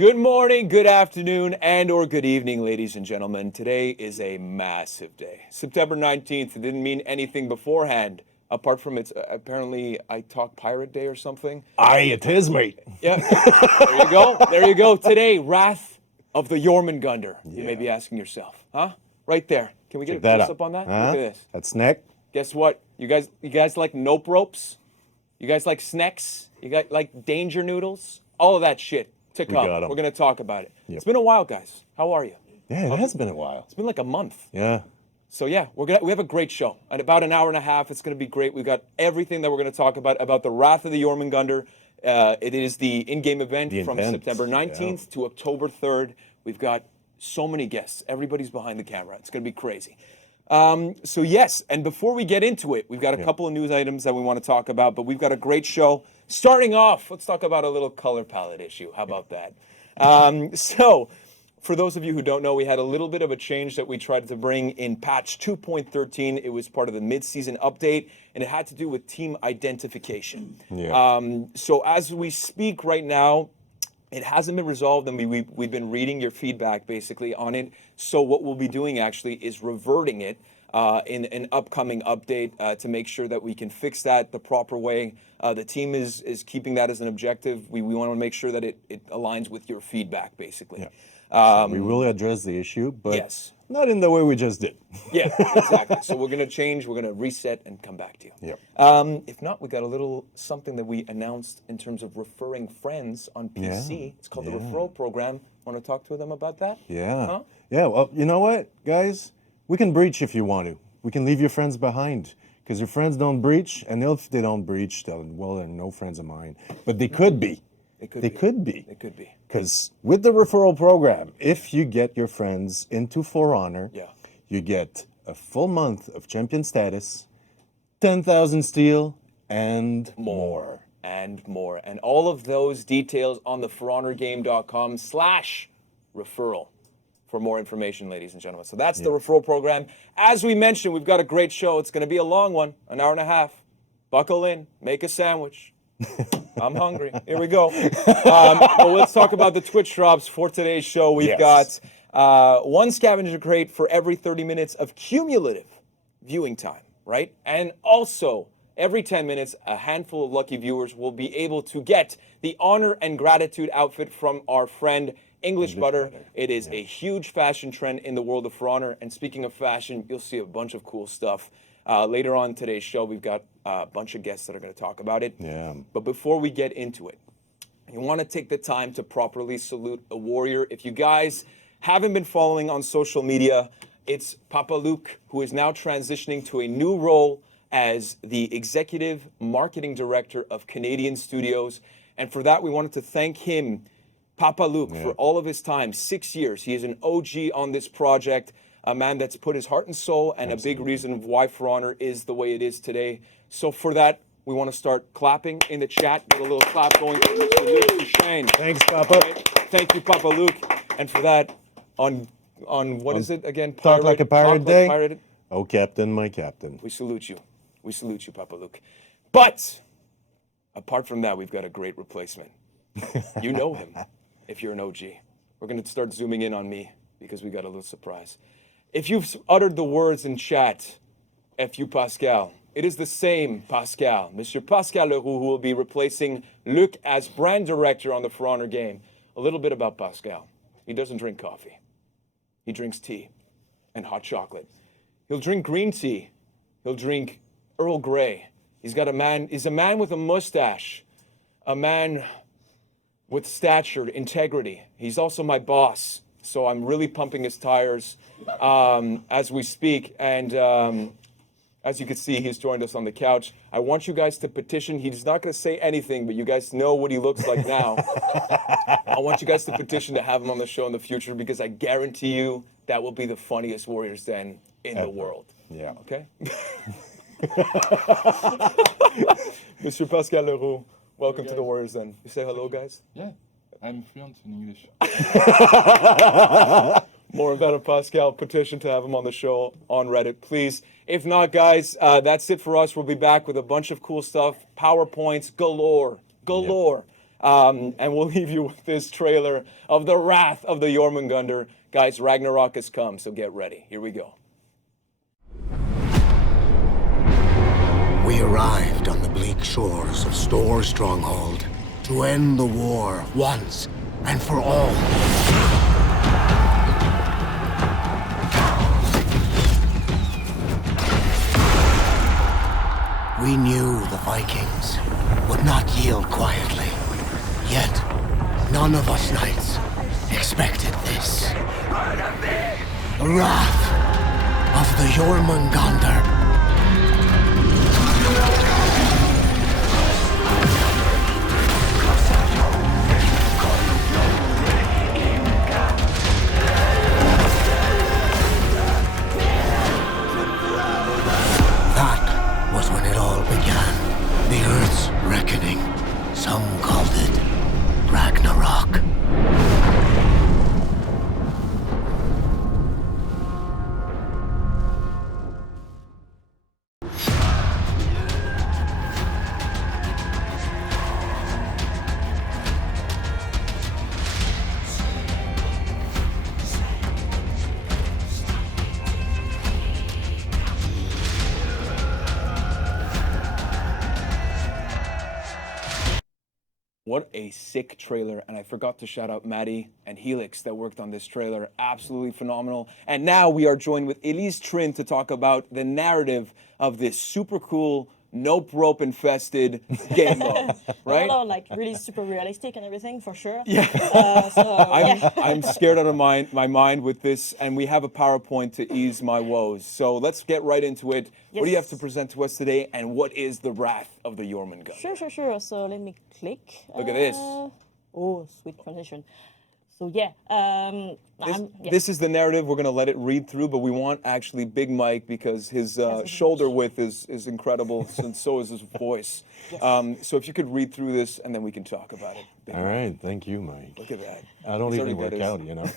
Good morning, good afternoon, and or good evening, ladies and gentlemen. Today is a massive day. September 19th. It didn't mean anything beforehand, apart from it's apparently I Talk Pirate Day or something. Aye, it is, mate. Yeah, there you go. There you go. Today, Wrath of the Jormungandr. You may be asking yourself, huh? Right there. Can we get a close-up on that? Look at this. That's Nick. Guess what? You guys like nope ropes? You guys like snacks? You guys like danger noodles? All of that shit. To come. We're going to talk about it. Yep. It's been a while, guys. How are you? Yeah, it has been a while. It's been like a month. Yeah. So yeah, we have a great show. In about an hour and a half, it's going to be great. We've got everything that we're going to talk about the Wrath of the Jormungandr. It is the in-game event from September 19th to October 3rd. We've got so many guests. Everybody's behind the camera. It's going to be crazy. So yes, and before we get into it, we've got a couple of news items that we want to talk about, but we've got a great show. Starting off, let's talk about a little color palette issue. How about that? So, for those of you who don't know, we had a little bit of a change that we tried to bring in patch 2.13. It was part of the mid-season update, and it had to do with team identification. Yeah. So as we speak right now, it hasn't been resolved, and we've been reading your feedback basically on it. So what we'll be doing actually is reverting it in an upcoming update to make sure that we can fix that the proper way. The team is keeping that as an objective. We want to make sure that it aligns with your feedback basically. Yeah. So we will address the issue, but not in the way we just did. Yeah, exactly. So we're going to change, we're going to reset and come back to you. Yep. If not, we got a little something that we announced in terms of referring friends on PC. Yeah. It's called the referral program. Want to talk to them about that? Yeah. Huh? Yeah, well, you know what, guys? We can breach if you want to. We can leave your friends behind. Because your friends don't breach, and if they don't breach, they're no friends of mine. But they could be. They could be. Because with the referral program, if you get your friends into For Honor, you get a full month of champion status, 10,000 steel, and more. And more. And all of those details on the forhonorgame.com/referral for more information, ladies and gentlemen. So that's the referral program. As we mentioned, we've got a great show. It's going to be a long one, an hour and a half. Buckle in, make a sandwich. I'm hungry. Here we go. Well, let's talk about the Twitch drops for today's show. We've got one scavenger crate for every 30 minutes of cumulative viewing time, right? And also, every 10 minutes, a handful of lucky viewers will be able to get the Honor and Gratitude outfit from our friend English Butter. It is a huge fashion trend in the world of For Honor. And speaking of fashion, you'll see a bunch of cool stuff Later on today's show, we've got a bunch of guests that are going to talk about it. Yeah. But before we get into it, you want to take the time to properly salute a warrior. If you guys haven't been following on social media, it's Papa Luke, who is now transitioning to a new role as the Executive Marketing Director of Canadian Studios. And for that, we wanted to thank him, Papa Luke, for all of his time, 6 years. He is an OG on this project, a man that's put his heart and soul, and a big reason of why For Honor is the way it is today. So for that, we want to start clapping in the chat. Get a little clap going. Thanks, Papa. Thank you, Papa Luke. And for that, on what is it again? Talk Like a Pirate Day? Pirate. Oh, Captain, my Captain. We salute you. We salute you, Papa Luke. But apart from that, we've got a great replacement. You know him if you're an OG. We're going to start zooming in on me because we got a little surprise. If you've uttered the words in chat, F.U. Pascal, it is the same Pascal, Monsieur Pascal Leroux, who will be replacing Luc as brand director on the For Honor game. A little bit about Pascal. He doesn't drink coffee. He drinks tea and hot chocolate. He'll drink green tea. He'll drink Earl Grey. He's a man with a mustache, a man with stature, integrity. He's also my boss, so I'm really pumping his tires as we speak. And as you can see, he's joined us on the couch. I want you guys to petition. He's not going to say anything, but you guys know what he looks like now. I want you guys to petition to have him on the show in the future because I guarantee you that will be the funniest Warriors Den in the world. Yeah. Okay? Monsieur Pascal Leroux, welcome to the Warriors Den. You say hello, guys? Yeah, I'm fluent in English. More about it, Pascal. Petition to have him on the show on Reddit, please. If not, guys, that's it for us. We'll be back with a bunch of cool stuff. PowerPoints galore. Yep. And we'll leave you with this trailer of the wrath of the Jormungandr. Guys, Ragnarok has come, so get ready. Here we go. We arrived on the bleak shores of Storr Stronghold to end the war once and for all. We knew the Vikings would not yield quietly, yet none of us knights expected this. The wrath of the Jormungandr. That was when it all began. The Earth's reckoning. Some called it Ragnarok. What a sick trailer, and I forgot to shout out Maddie and Helix that worked on this trailer. Absolutely phenomenal. And now we are joined with Elise Trin to talk about the narrative of this super cool, nope rope infested game mode, right? Hello, like really super realistic and everything for sure. Yeah. I'm scared out of my mind with this, and we have a PowerPoint to ease my woes. So let's get right into it. What do you have to present to us today, and what is the wrath of the Jormungandr? Sure. So let me click. Look at this. Oh, sweet transition. So yeah, this is the narrative. We're going to let it read through, but we want actually Big Mike because his shoulder width is incredible, and so is his voice. Yes. So if you could read through this, and then we can talk about it. Big All Mike. right, thank you, Mike. Look at that. I don't He's even already work got out, you know.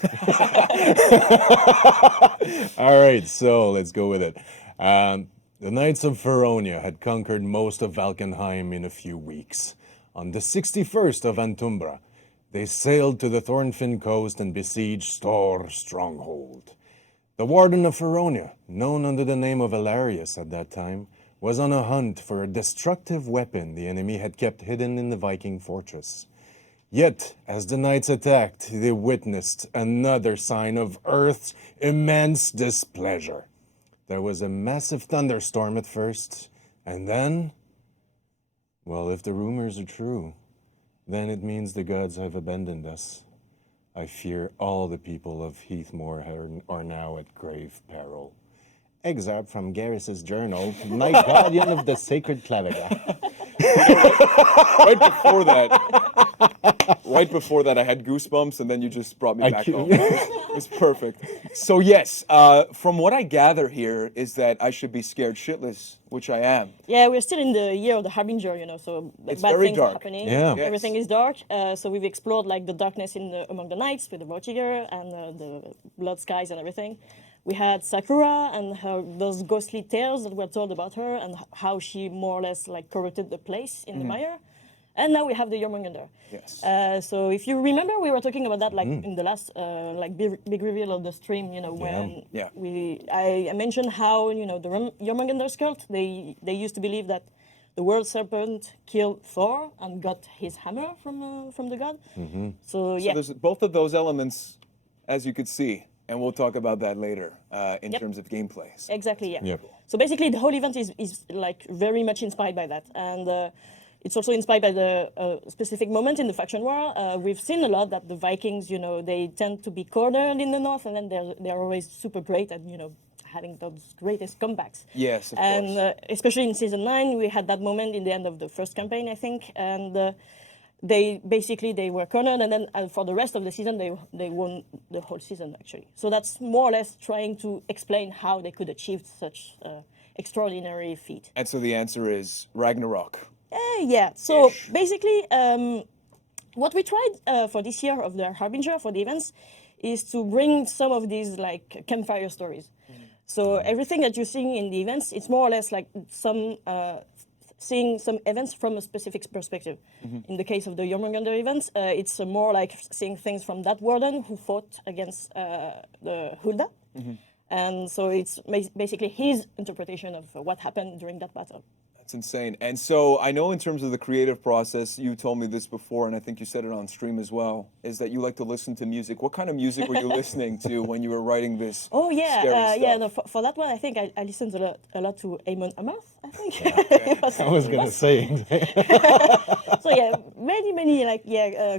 All right, so let's go with it. The Knights of Feronia had conquered most of Valkenheim in a few weeks. On the 61st of Antumbra, they sailed to the Thornfinn coast and besieged Storr Stronghold. The Warden of Feronia, known under the name of Alarius at that time, was on a hunt for a destructive weapon the enemy had kept hidden in the Viking fortress. Yet, as the knights attacked, they witnessed another sign of Earth's immense displeasure. There was a massive thunderstorm at first, and then, well, if the rumors are true, then it means the gods have abandoned us. I fear all the people of Heathmore are now at grave peril. Excerpt from Garrus's journal, Night Guardian of the Sacred Claviga. Right before that, I had goosebumps, and then you just brought me back home. It was perfect. So yes, from what I gather here is that I should be scared shitless, which I am. Yeah, we're still in the year of the Harbinger, you know, so It's bad very things dark. are happening. Yeah. Yes. Everything is dark. So we've explored like the darkness among the nights with the Vortiger and the blood skies and everything. We had Sakura and those ghostly tales that were told about her and how she more or less like corrupted the place in the mire. And now we have the Jormungandr. Yes. So if you remember, we were talking about that like in the last like big reveal of the stream. You know when Yeah. I mentioned how you know the Jormungandr's cult. They used to believe that the world serpent killed Thor and got his hammer from the god. So So yeah, there's both of those elements, as you could see, and we'll talk about that later in terms of gameplay. So exactly. Yeah. Yep. So basically, the whole event is like very much inspired by that, and it's also inspired by the specific moment in the faction war. We've seen a lot that the Vikings, you know, they tend to be cornered in the north, and then they're always super great at you know having those greatest comebacks. Yes, of And course. especially in season 9, we had that moment in the end of the first campaign, I think, and they were cornered, and then for the rest of the season they won the whole season actually. So that's more or less trying to explain how they could achieve such extraordinary feat. And so the answer is Ragnarok. Yeah. So basically, what we tried for this year of the Harbinger for the events is to bring some of these like campfire stories. So everything that you're seeing in the events, it's more or less like some seeing some events from a specific perspective. In the case of the Jormungandr events, it's more like seeing things from that warden who fought against the Hulda. And so it's basically his interpretation of what happened during that battle. That's insane. And so I know in terms of the creative process, you told me this before, and I think you said it on stream as well, is that you like to listen to music. What kind of music were you listening to when you were writing this? Oh yeah, scary yeah. stuff? No, for that one, I think I listened a lot to Amon Amarth. I think. I was gonna say. So yeah, many like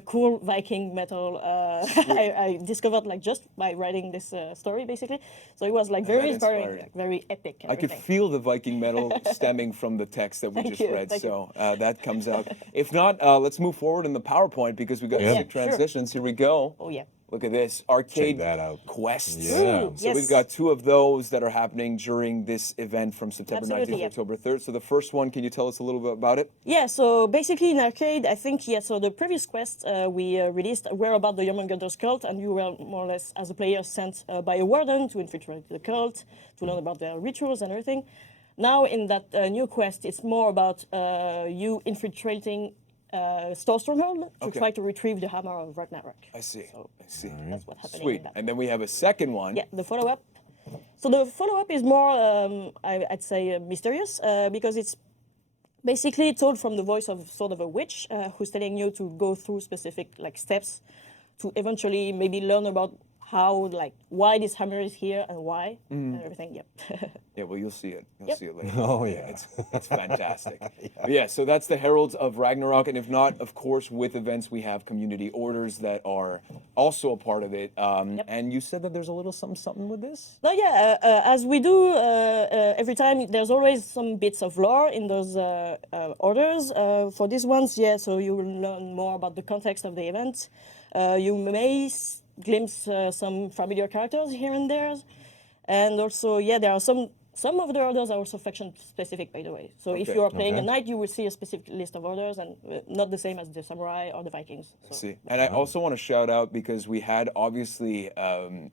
cool Viking metal. I discovered like just by writing this story basically. So it was like very that inspiring, inspired like, very epic. And I could everything. feel the Viking metal stemming from the text that we Thank just you, read. thank So that comes out. If not, let's move forward in the PowerPoint because we got Yeah. sick Sure. transitions. Here we go. Oh yeah. Look at this. Arcade that out. quests. Yeah. Ooh, So yes. we've got 2 of those that are happening during this event from September 19th Absolutely, to yeah. October 3rd. So the first one, can you tell us a little bit about it? Yeah, so basically in arcade, I think, so the previous quest we released were about the Jormungandr's cult, and you were more or less, as a player, sent by a warden to infiltrate the cult, to learn about their rituals and everything. Now in that new quest, it's more about you infiltrating Store Stronghold to Okay. try to retrieve the hammer of Ragnarok. I see. So I see. that's what happened Sweet. in that. And then we have a second one. Yeah, the follow-up. So the follow-up is more, I'd say, mysterious because it's basically told from the voice of sort of a witch who's telling you to go through specific like steps to eventually maybe learn about how like why this hammer is here and why and everything. Yep. Yeah, well, you'll see it. You'll Yep. see it later. Oh, yeah. It's fantastic. But yeah, so that's the Heralds of Ragnarok. And if not, of course, with events, we have community orders that are also a part of it. And you said that there's a little something with this? No, yeah, as we do every time, there's always some bits of lore in those orders. For these ones, yeah, so you will learn more about the context of the event. You may glimpse some familiar characters here and there. And also, yeah, there are some of the orders are also faction specific, by the way. So if Okay. you are playing a Okay. knight, you will see a specific list of orders, and not the same as the samurai or the Vikings. So. See, and I also want to shout out because we had obviously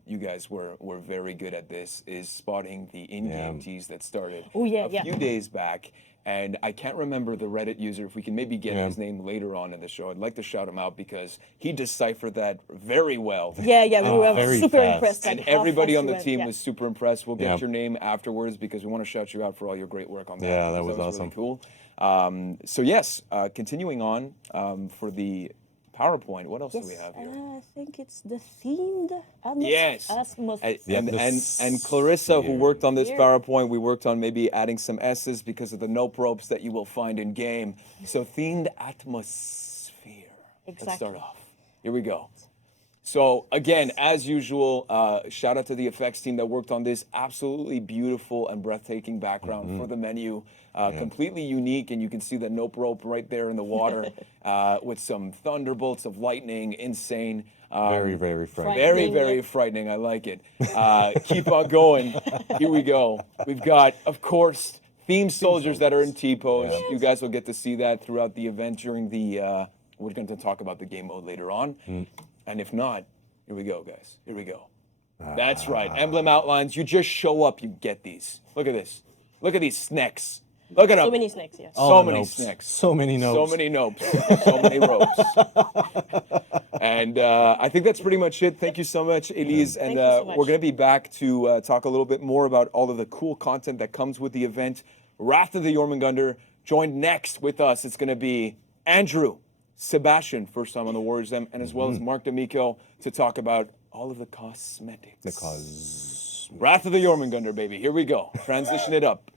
you guys were very good at this is spotting the in-game tease that started Oh, yeah, a yeah. few days back. And I can't remember the Reddit user. If we can maybe get his name later on in the show, I'd like to shout him out because he deciphered that very well. Yeah, we were very super fast. impressed. And like, how everybody fast on you the went, team yeah. was super impressed. We'll get Yeah. your name afterwards because we want to shout you out for all your great work on that. Yeah, that because was really awesome. cool. So yes, continuing on for the PowerPoint. What else do we have here? I think it's the themed Yes. atmosphere. And Clarissa, who worked on this Here. PowerPoint, we worked on maybe adding some S's because of the nope ropes that you will find in game. So themed atmosphere. Let's Exactly. start off. Here we go. So again, as usual, shout out to the effects team that worked on this absolutely beautiful and breathtaking background for the menu. Completely unique, and you can see the nope rope right there in the water with some thunderbolts of lightning. Insane. Very, very frightening. Very, Frightening, very yeah. frightening. I like it. Keep on going. Here we go. We've got, of course, themed soldiers that are in T-pose. You guys will get to see that throughout the event during the. We're going to talk about the game mode later on. And if not, here we go, guys. Here we go. That's right. Emblem outlines. You just show up, you get these. Look at this. Look at these snacks. Look at them. So many snakes, yes. So All the many nopes. snacks. So many nopes. So many nopes. So many ropes. And I think that's pretty much it. Thank you so much, Elise. And Thank you so much. we're going to be back to talk a little bit more about all of the cool content that comes with the event. Wrath of the Jormungandr. Joined next with us, it's going to be Andrew, Sebastian, first time on the Warriors Them, and as well as Mark D'Amico to talk about all of the cosmetics. Wrath of the Jormungandr, baby. Here we go. Transition it up.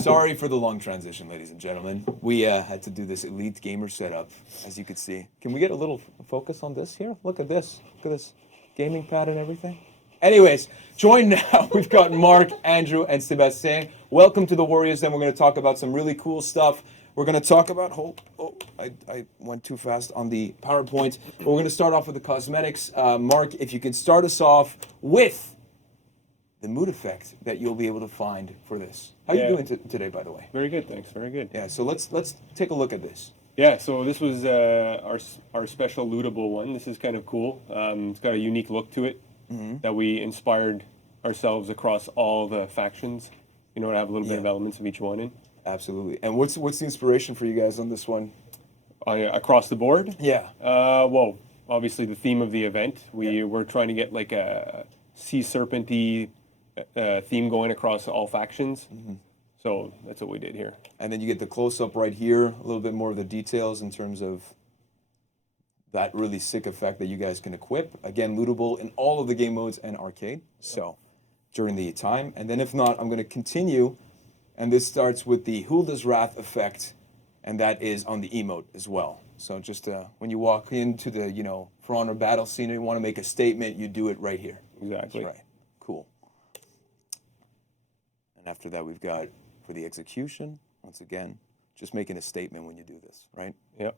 Sorry for the long transition, ladies and gentlemen. We had to do this elite gamer setup, as you could see. Can we get a little focus on this here? Look at this. Look at this gaming pad and everything. Anyways, join now. We've got Mark, Andrew, and Sebastien. Welcome to the Warriors. Then we're going to talk about some really cool stuff. We're going to talk about... I went too fast on the PowerPoint. But we're going to start off with the cosmetics. Mark, if you could start us off with the mood effect that you'll be able to find for this. How are you doing today, by the way? Very good, thanks. Very good. Yeah, so let's take a look at this. Yeah, so this was our special lootable one. This is kind of cool. It's got a unique look to it that we inspired ourselves across all the factions. You know, to have a little bit of elements of each one in. Absolutely. And what's the inspiration for you guys on this one? Across the board? Yeah. Well, obviously the theme of the event. We're trying to get like a sea serpent-y theme going across all factions. So that's what we did here. And then you get the close-up right here, a little bit more of the details in terms of that really sick effect that you guys can equip. Again, lootable in all of the game modes and arcade. So during the time. And then if not, I'm going to continue. And this starts with the Hulda's Wrath effect. And that is on the emote as well. So just when you walk into the, For Honor battle scene and you want to make a statement, you do it right here. Exactly. That's right. Cool. And after that, we've got for the execution, once again, just making a statement when you do this, right? Yep.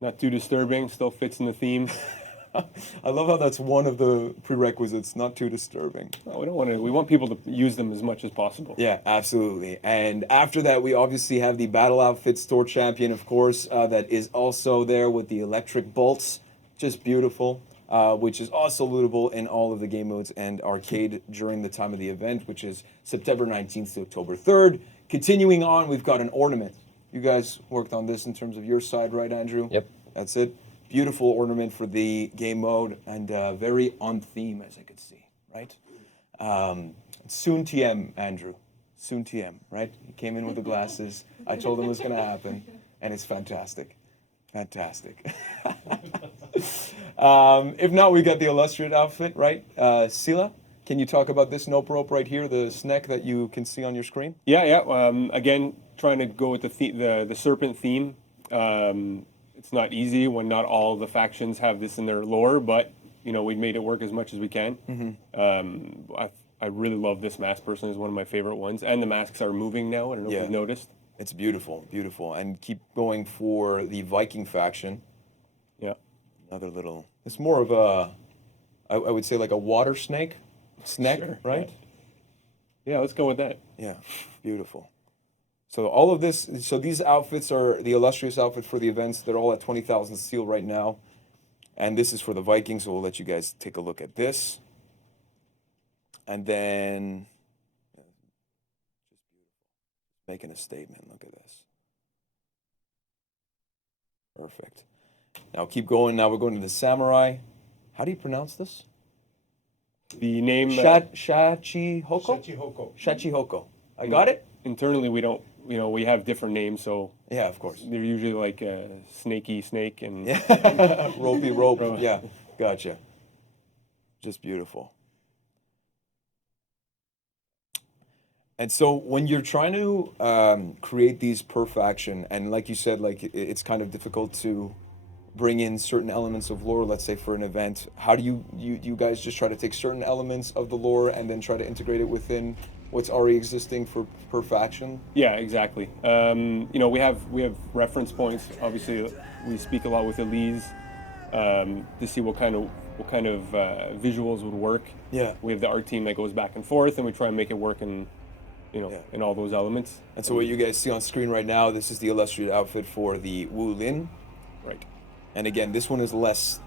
Not too disturbing, still fits in the theme. I love how that's one of the prerequisites, not too disturbing. No, we don't want to. We want people to use them as much as possible. Yeah, absolutely. And after that, we obviously have the Battle Outfit Store Champion, of course, that is also there with the electric bolts. Just beautiful, which is also lootable in all of the game modes and arcade during the time of the event, which is September 19th to October 3rd. Continuing on, we've got an ornament. You guys worked on this in terms of your side, right, Andrew? Yep. That's it. Beautiful ornament for the game mode and very on theme, as I could see, right? Soon TM, Andrew. Soon TM, right? He came in with the glasses. I told him it was going to happen, and it's fantastic. Fantastic. If not, we got the illustrated outfit, right? Sila, can you talk about this nope rope right here, the snack that you can see on your screen? Yeah. Again, trying to go with the serpent theme. It's not easy when not all the factions have this in their lore, but we made it work as much as we can. I really love this mask personally. It's one of my favorite ones, and the masks are moving now. I don't know if you've noticed. It's beautiful, beautiful, and keep going for the Viking faction. Yeah. Another little. It's more of a, I would say like a water snake, Sure, right? Yeah, let's go with that. Yeah, beautiful. So all of this, so these outfits are the illustrious outfit for the events. They're all at 20,000 steel right now. And this is for the Vikings, so we'll let you guys take a look at this. And then, just beautiful. Making a statement, look at this. Perfect. Now keep going, now we're going to the samurai. How do you pronounce this? The name Shachihoko? Shachihoko. Shachihoko. I got it? internally we don't, we have different names, so Yeah, of course. they're usually like snaky snake and Yeah. Ropey rope. Yeah, gotcha. Just beautiful. And so when you're trying to create these perfection, and like you said, like it's kind of difficult to bring in certain elements of lore, let's say for an event, how do you guys just try to take certain elements of the lore and then try to integrate it within what's already existing for perfection? Yeah, exactly. We have reference points. Obviously, we speak a lot with Elise to see what kind of visuals would work. Yeah. We have the art team that goes back and forth, and we try and make it work in all those elements. And so what you guys see on screen right now, this is the illustrated outfit for the Wu Lin. Right. And again, this one is less,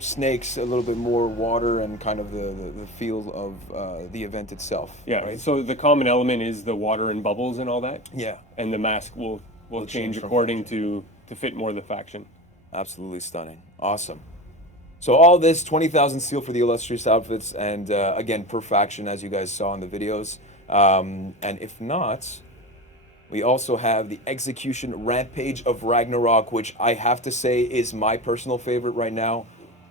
snakes, a little bit more water, and kind of the feel of the event itself. Yeah. Right? So the common element is the water and bubbles and all that. Yeah. And the mask will change change from according to fit more the faction. Absolutely stunning. Awesome. So all this, 20,000 steel for the illustrious outfits, and again, per faction, as you guys saw in the videos. And if not, we also have the Execution Rampage of Ragnarok, which I have to say is my personal favorite right now.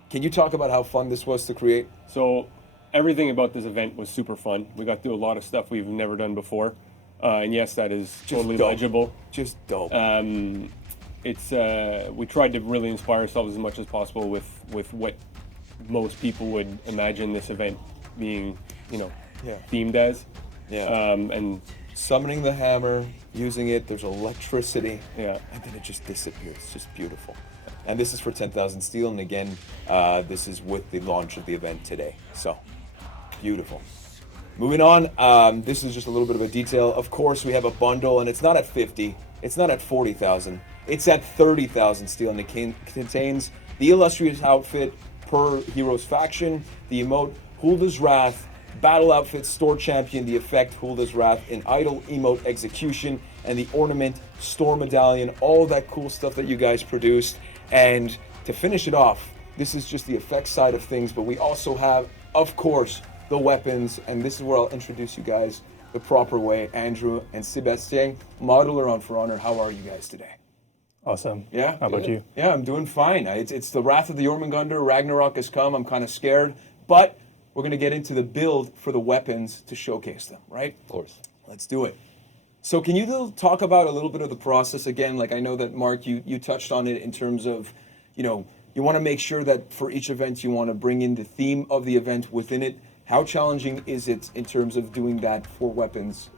Can you talk about how fun this was to create? So everything about this event was super fun. We got to do a lot of stuff we've never done before. And yes, that is totally dope. legible. Just dope. We tried to really inspire ourselves as much as possible with what most people would imagine this event being, themed as. Yeah. And Summoning the hammer, using it, there's electricity, yeah, and then it just disappears. It's just beautiful. And this is for 10,000 steel, and again, this is with the launch of the event today. So, beautiful. Moving on, this is just a little bit of a detail. Of course, we have a bundle, and it's not at 50, it's not at 40,000, it's at 30,000 steel, and it contains the illustrious outfit per hero's faction, the emote Hulda's Wrath, battle outfit store champion, the effect Hulda's Wrath in idle emote execution, and the ornament store medallion, all that cool stuff that you guys produced. And to finish it off, this is just the effect side of things, but we also have, of course, the weapons, and this is where I'll introduce you guys the proper way. Andrew and Sebastien, modeler on For Honor, how are you guys today? Awesome. Yeah. How about good. you? Yeah, I'm doing fine. It's the Wrath of the Jormungandr. Ragnarok has come. I'm kind of scared, but we're going to get into the build for the weapons to showcase them, right? Of course. Let's do it. So can you talk about a little bit of the process again? Like I know that Mark, you touched on it in terms of, you want to make sure that for each event you want to bring in the theme of the event within it. How challenging is it in terms of doing that for weapons?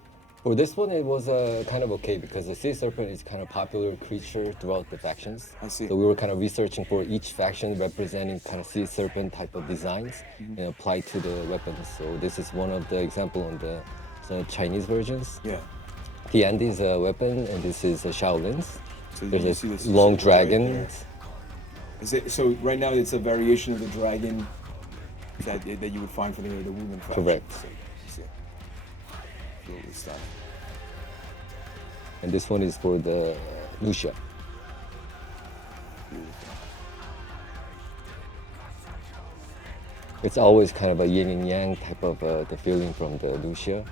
For this one, it was kind of okay because the sea serpent is kind of popular creature throughout the factions. I see. So we were kind of researching for each faction representing kind of sea serpent type of designs and apply to the weapons. So this is one of the example on the Chinese versions. Yeah. The end is a weapon, and this is a Shaolin's. So you There's see a this long right dragon. there. Is it so? Right now, it's a variation of the dragon that you would find for the Wooden faction. Correct. So, see. Absolutely stunning. And this one is for the Lucia. It's always kind of a yin and yang type of the feeling from the Lucia.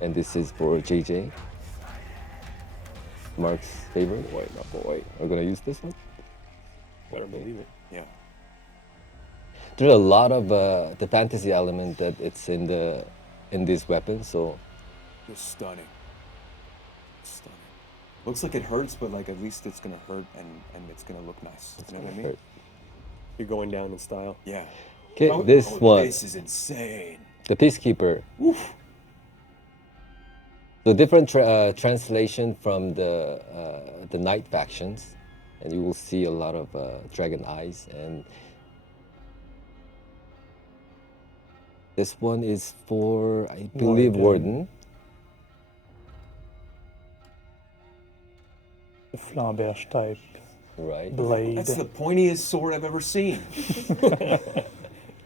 And this is for JJ. Mark's favorite. Boy, my boy. We're gonna use this one. Better believe it. Yeah. There's a lot of the fantasy element that it's in this weapon. So Just stunning. Stunning. Looks like it hurts, but like at least it's gonna hurt and it's gonna look nice. You know what I mean? hurt. You're going down in style. Yeah. okay, Oh, this oh, one, This is insane. the Peacekeeper. Oof. So different translation from the Knight factions, and you will see a lot of dragon eyes. And this one is for, I believe, Warden. The Flamberge type Right. blade. That's the pointiest sword I've ever seen.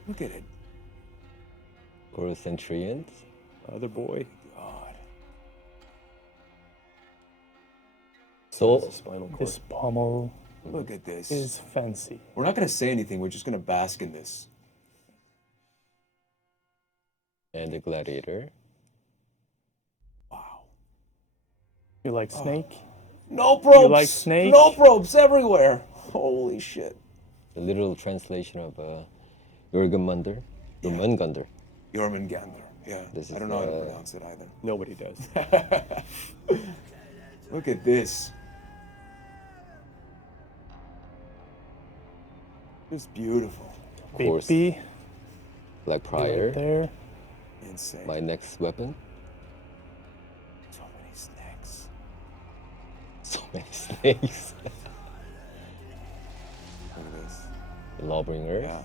Look at it. Or Centurions. Other boy. God. So Spinal cord. This pommel Look at this. is fancy. We're not gonna say anything. We're just gonna bask in this. and the Gladiator. Wow. You like Snake? No probes. like Snake? No probes everywhere. Holy shit. The literal translation of Jormungandr. Jormungandr. Jormungandr. Yeah. This I is, don't know how to pronounce it either. Nobody does. Look at this. It's beautiful. course. BP Black right Prior. there. Insane. My next weapon. So many snakes. So many snakes. Look at this. The Lawbringer. Yeah.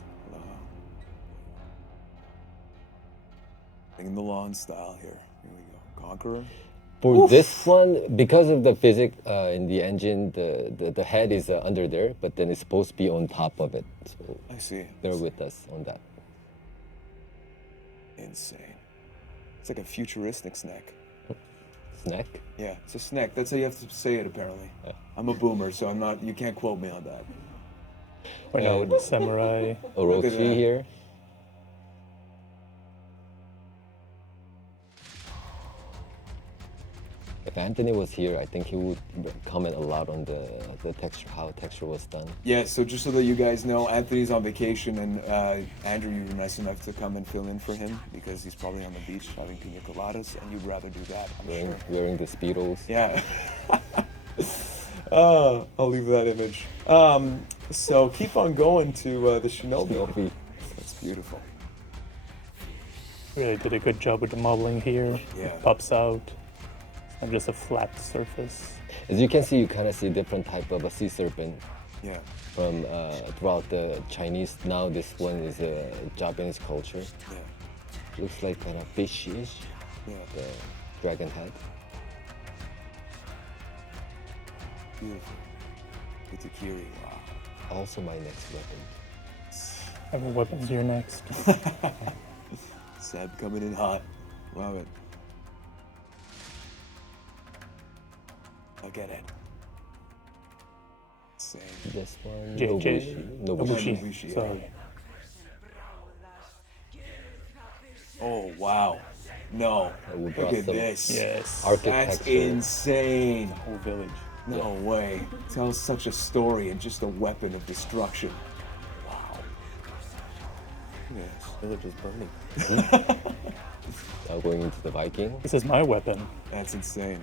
In the lawn style here. Here we go. Conqueror. For this one, because of the physics in the engine, the head is under there, but then it's supposed to be on top of it. So I see. they're with us on that. Insane. It's like a futuristic snack. Snack. Yeah, it's a snack. That's how you have to say it, apparently. I'm a boomer, so I'm not. You can't quote me on that. Right now with the samurai. Look at Orochi that. here. If Anthony was here, I think he would comment a lot on the texture, how texture was done. Yeah. So just so that you guys know, Anthony's on vacation, and Andrew, you were nice enough to come and fill in for him because he's probably on the beach having pina coladas, and you'd rather do that, I'm Wearing, sure. wearing the Speedos. Yeah. I'll leave that image. So keep on going to the Shinobi. Shinobi. That's beautiful. Really did a good job with the modeling here. Yeah. It pops out. It's not just a flat surface. As you can see, you kind of see different type of a sea serpent Yeah. from throughout the Chinese. Now this one is a Japanese culture. Yeah. Looks like kind of fishy-ish, Yeah. the dragon head. Beautiful. Itakiri. Wow. Also my next weapon. Have a weapons here next. Seb coming in hot. Love it. Look at it. Same. This one, JJ. Nobushi. Nobushi, yeah. Sorry. Oh wow. No. That would Look draw at some this. Yes. That's architecture. insane. Whole village. No way. Tells such a story and just a weapon of destruction. Wow. Yes. Village is burning. Now going into the Viking. This is my weapon. That's insane.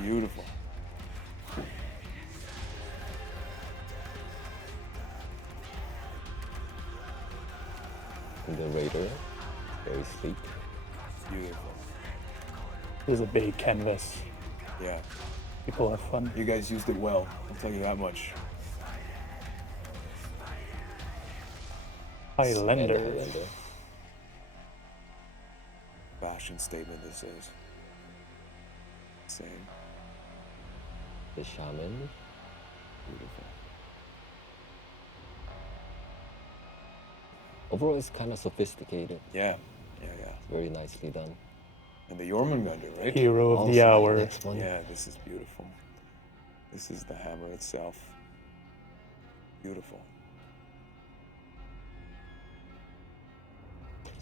Beautiful. And the Raider. Very sleek. Beautiful. This is a big canvas. Yeah. People have fun. You guys used it well. I'll tell you that much. And Highlander. the Highlander. Fashion statement this is. Insane. The Shaman. Beautiful. Overall, it's kind of sophisticated. Yeah. Yeah, yeah. Very nicely done. And the Jormungandr, right? Hero of the Also, hour. Next one. Yeah, this is beautiful. This is the hammer itself. Beautiful.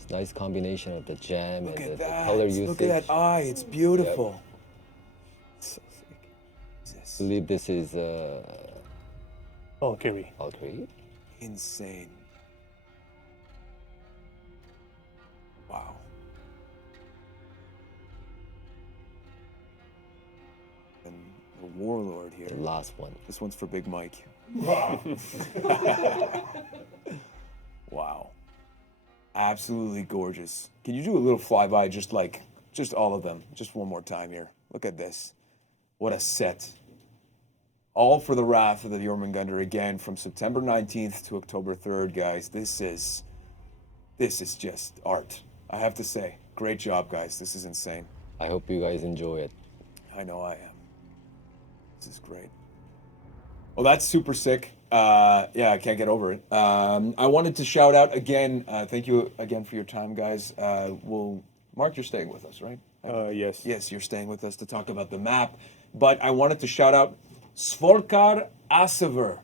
It's a nice combination of the gem Look and at the that. color usage. Look at that eye. It's beautiful. So sick. I Jesus. believe this is Valkyrie. Valkyrie. Insane. Wow. And the warlord here. The last one. This one's for Big Mike. Wow. Absolutely gorgeous. Can you do a little flyby, just all of them, just one more time here? Look at this. What a set. All for the Wrath of the Jormungandr again from September 19th to October 3rd, guys. This is just art. I have to say, great job, guys. This is insane. I hope you guys enjoy it. I know I am. This is great. Well, that's super sick. Yeah, I can't get over it. I wanted to shout out again. Thank you again for your time, guys. Mark, you're staying with us, right? Yes. Yes, you're staying with us to talk about the map. But I wanted to shout out Svorkar Asever,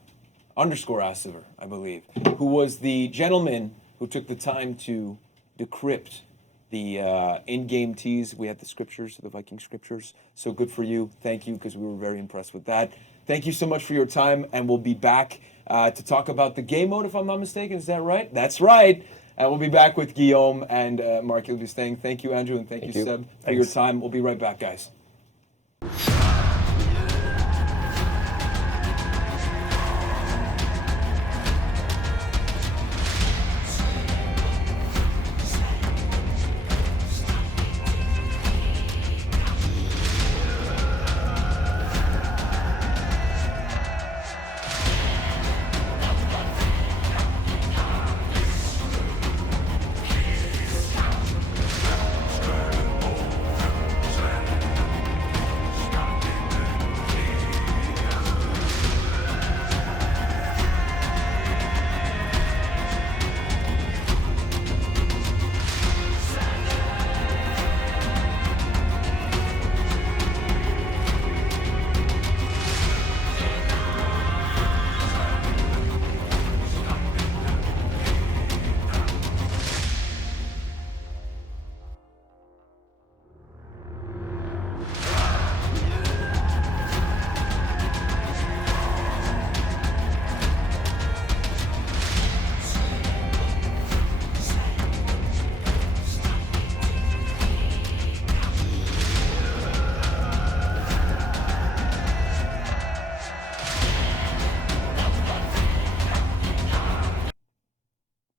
_Asever, I believe, who was the gentleman who took the time to decrypt the in-game teas. We had the scriptures, the Viking scriptures. So good for you. Thank you, because we were very impressed with that. Thank you so much for your time, and we'll be back to talk about the game mode, if I'm not mistaken. Is that right? That's right. And we'll be back with Guillaume and Mark. You'll be staying. Thank you, Andrew, and thank you, Seb, for your time. We'll be right back, guys.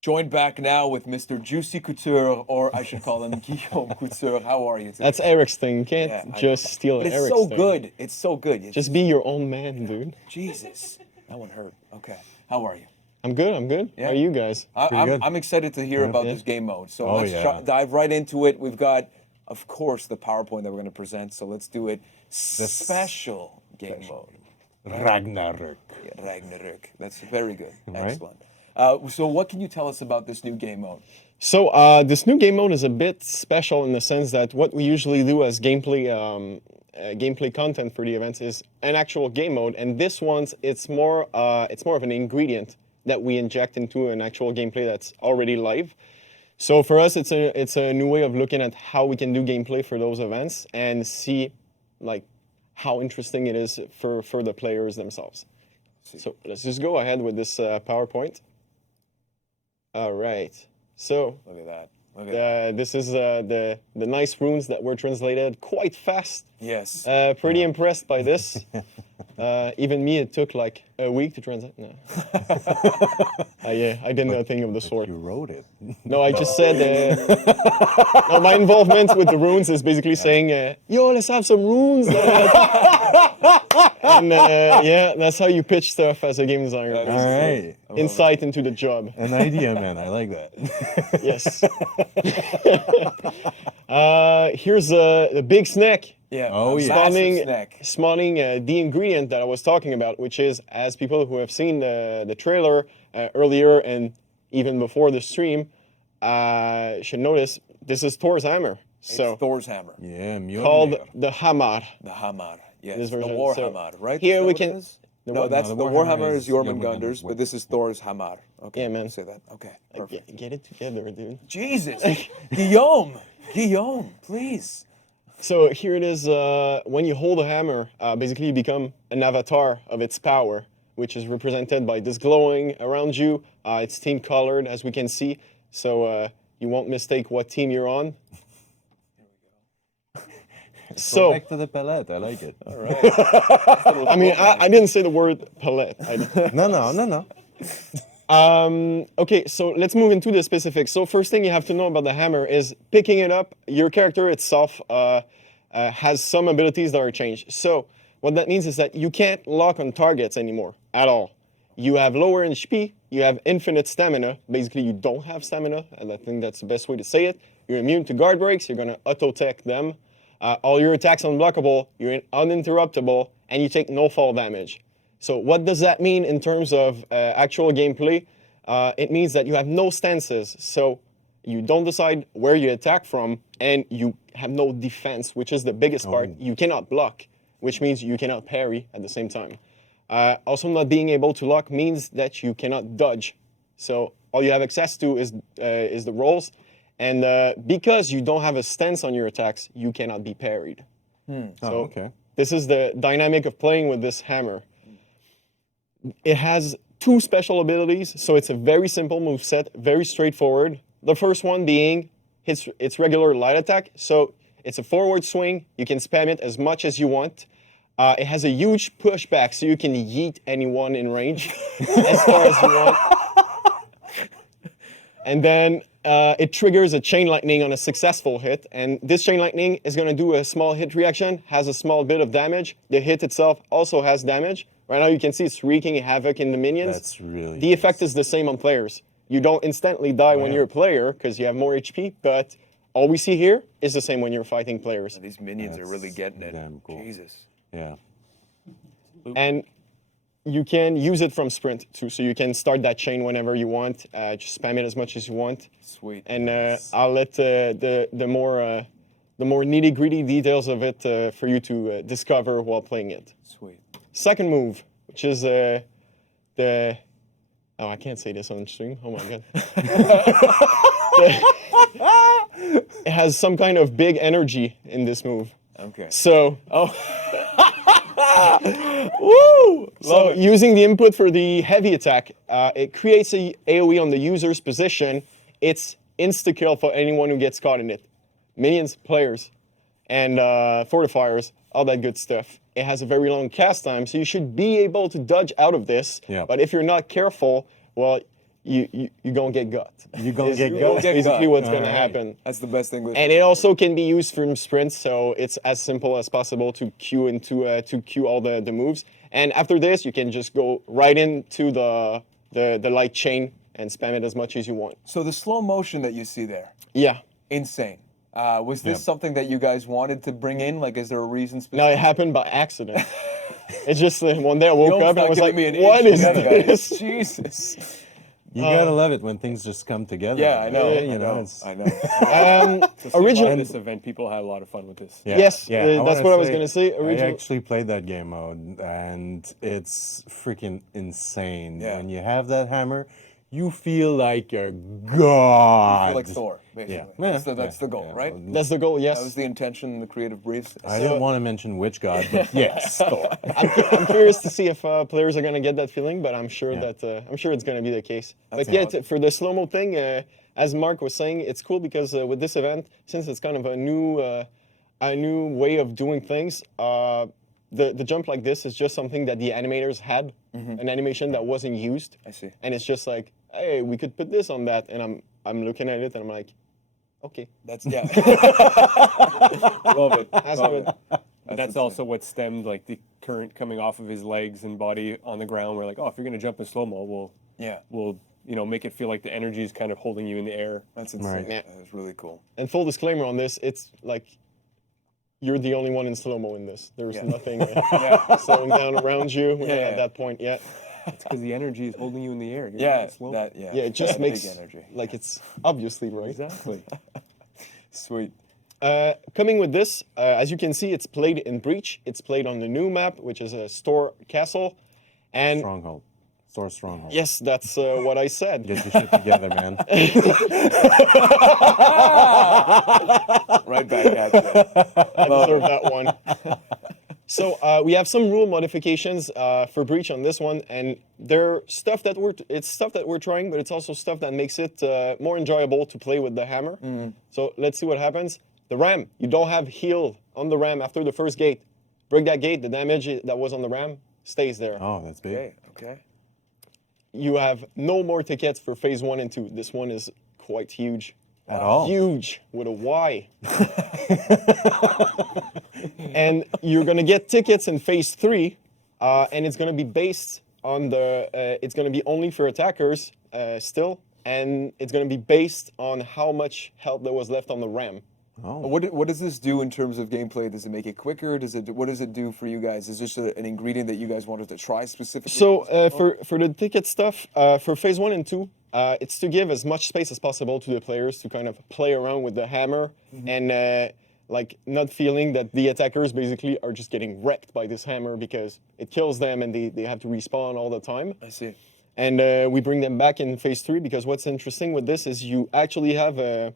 Joined back now with Mr. Juicy Couture, or I should call him Guillaume Couture. How are you today? That's Eric's thing. You can't just steal But it's Eric's so thing. good. It's so good. It's Just be your own man, dude. Jesus. That one hurt. Okay. How are you? I'm good. I'm good. Yeah. How are you guys? good. I'm excited to hear about this game mode. So Oh, let's yeah. dive right into it. We've got, of course, the PowerPoint that we're going to present. So let's do it. Special game mode. Ragnarok. Yeah, Ragnarok. That's very good. Right. Excellent. So what can you tell us about this new game mode? So this new game mode is a bit special in the sense that what we usually do as gameplay content for the events is an actual game mode, and this one's it's more of an ingredient that we inject into an actual gameplay that's already live. So for us, it's a new way of looking at how we can do gameplay for those events and see like how interesting it is for the players themselves. So let's just go ahead with this PowerPoint. All right. So Look at that. Look at that. this is the nice runes that were translated quite fast. Yes. Pretty impressed by this. Even me, it took like a week to translate. No. Yeah, I did nothing of the sort. You wrote it. No, I just said. No, my involvement with the runes is basically saying, "Yo, let's have some runes." And yeah, that's how you pitch stuff as a game designer. That is All right. Insight into the job. An idea, man. I like that. Yes. Here's the big snack. Yeah. Oh, yeah. Massive snack. Spawning the ingredient that I was talking about, which is, as people who have seen the trailer earlier and even before the stream should notice, this is Thor's hammer. So It's Thor's hammer. Yeah, Mjolnir. called the Hamar. The Hamar. Yes. This The version. War So Hamar, right? here Is that we what it can. is? No, what? that's the the Warhammer Warhammer is is Jormungandr's, Jormungandr's but this is Thor's Hamar. Okay, Yeah, man. Say that. Okay, perfect. Get it together, dude. Jesus, Guillaume, please. So here it is. When you hold a hammer, basically you become an avatar of its power, which is represented by this glowing around you. It's team colored, as we can see, so you won't mistake what team you're on. So, Back to the palette. I like it. I mean, I didn't say the word palette. No. Okay, so let's move into the specifics. So first thing you have to know about the hammer is picking it up. Your character itself has some abilities that are changed. So what that means is that you can't lock on targets anymore at all. You have lower HP, you have infinite stamina. Basically, you don't have stamina, and I think that's the best way to say it. You're immune to guard breaks, you're gonna auto-tech them. All your attacks unblockable, you're uninterruptible, and you take no fall damage. So what does that mean in terms of actual gameplay? It means that you have no stances, so you don't decide where you attack from, and you have no defense, which is the biggest part. You cannot block, which means you cannot parry at the same time. Also, not being able to lock means that you cannot dodge. So all you have access to is the rolls, and because you don't have a stance on your attacks, you cannot be parried. So Okay. this is the dynamic of playing with this hammer. It has 2 special abilities, so it's a very simple moveset, very straightforward. The first one being its regular light attack. So it's a forward swing. You can spam it as much as you want. It has a huge pushback, so you can yeet anyone in range as far as you want. And then it triggers a chain lightning on a successful hit. And this chain lightning is going to do a small hit reaction, has a small bit of damage. The hit itself also has damage. Right now you can see it's wreaking havoc in the minions. That's really The effect is the same on players. You don't instantly die when yeah. you're a player because you have more HP, but all we see here is the same when you're fighting players. These minions are really getting it. damn cool. Jesus. Yeah. And you can use it from sprint too, so you can start that chain whenever you want. Just spam it as much as you want. Sweet. And I'll let the more nitty-gritty details of it for you to discover while playing it. Sweet. Second move, which is the oh, I can't say this on stream. Oh my god. It has some kind of big energy in this move. Okay. So Woo! So using the input for the heavy attack, it creates a AoE on the user's position. It's insta-kill for anyone who gets caught in it. Minions, players, and fortifiers, all that good stuff. It has a very long cast time, so you should be able to dodge out of this. Yeah. But if you're not careful, well, you're going to get got. You're going to get That's got. basically what's going to Alright. happen. That's the best thing. And it also can be used from sprints, so it's as simple as possible to queue all the moves. And after this, you can just go right into the light chain and spam it as much as you want. So the slow motion that you see there, Yeah. insane. Was this something that you guys wanted to bring in? Like, is there a reason? No, it happened by accident. It's just one day I woke up and I was like, "What what is this? Jesus. You gotta love it when things just come together. Yeah, I know. You know, it's- I know. Original. This event, people had a lot of fun with this. Yeah, Yes, yeah, that's wanna what I was gonna say. I Original. actually played that game mode, and it's freaking insane. Yeah. When you have that hammer, you feel like you're God. Like Thor, basically. Yeah. That's the goal, Yeah. right? That's the goal, yes. That was the intention in the creative briefs. I didn't want to mention which God, but yes, Thor. I'm curious to see if players are gonna get that feeling, but I'm sure that I'm sure it's gonna be the case. But yeah, for the slow mo thing, as Mark was saying, it's cool because with this event, since it's kind of a new way of doing things, the jump like this is just something that the animators had, an animation that wasn't used. I see. And it's just like, hey, we could put this on that, and I'm looking at it and I'm like, okay, That's yeah. Love it. that's Love good. it. And that's also what stemmed like the current coming off of his legs and body on the ground. We're like, oh, if you're gonna jump in slow mo, we'll make it feel like the energy is kind of holding you in the air. That's insane. Right. Yeah. That's really cool. And full disclaimer on this, it's like you're the only one in slow mo in this. There's nothing slowing down around you at that point yet. It's because the energy is holding you in the air. You're Yeah, not slow. that yeah. Yeah, it just that makes big energy. like it's obviously right. Exactly. Sweet. Coming with this, as you can see, it's played in Breach. It's played on the new map, which is a Store Castle, And Stronghold. Source Stronghold. yes, that's what I said. Get your shit together, man. Right back at you. I deserve that one. So we have some rule modifications for Breach on this one, and they're stuff that we're trying, but it's also stuff that makes it more enjoyable to play with the hammer. So let's see what happens. The ram, you don't have heal on the ram after the first gate. Break that gate, the damage that was on the ram stays there. Oh, that's big. Okay. You have no more tickets for phase 1 and 2. This one is quite huge. At all. Huge with a Y. And you're gonna get tickets in phase 3, and it's gonna be based on it's gonna be only for attackers still, and it's gonna be based on how much health there was left on the ram. Oh. What does this do in terms of gameplay? Does it make it quicker? What does it do for you guys? Is this an ingredient that you guys wanted to try specifically? So for the ticket stuff, for phase 1 and 2, it's to give as much space as possible to the players to kind of play around with the hammer and like not feeling that the attackers basically are just getting wrecked by this hammer because it kills them and they have to respawn all the time. I see. And we bring them back in phase 3 because what's interesting with this is you actually have a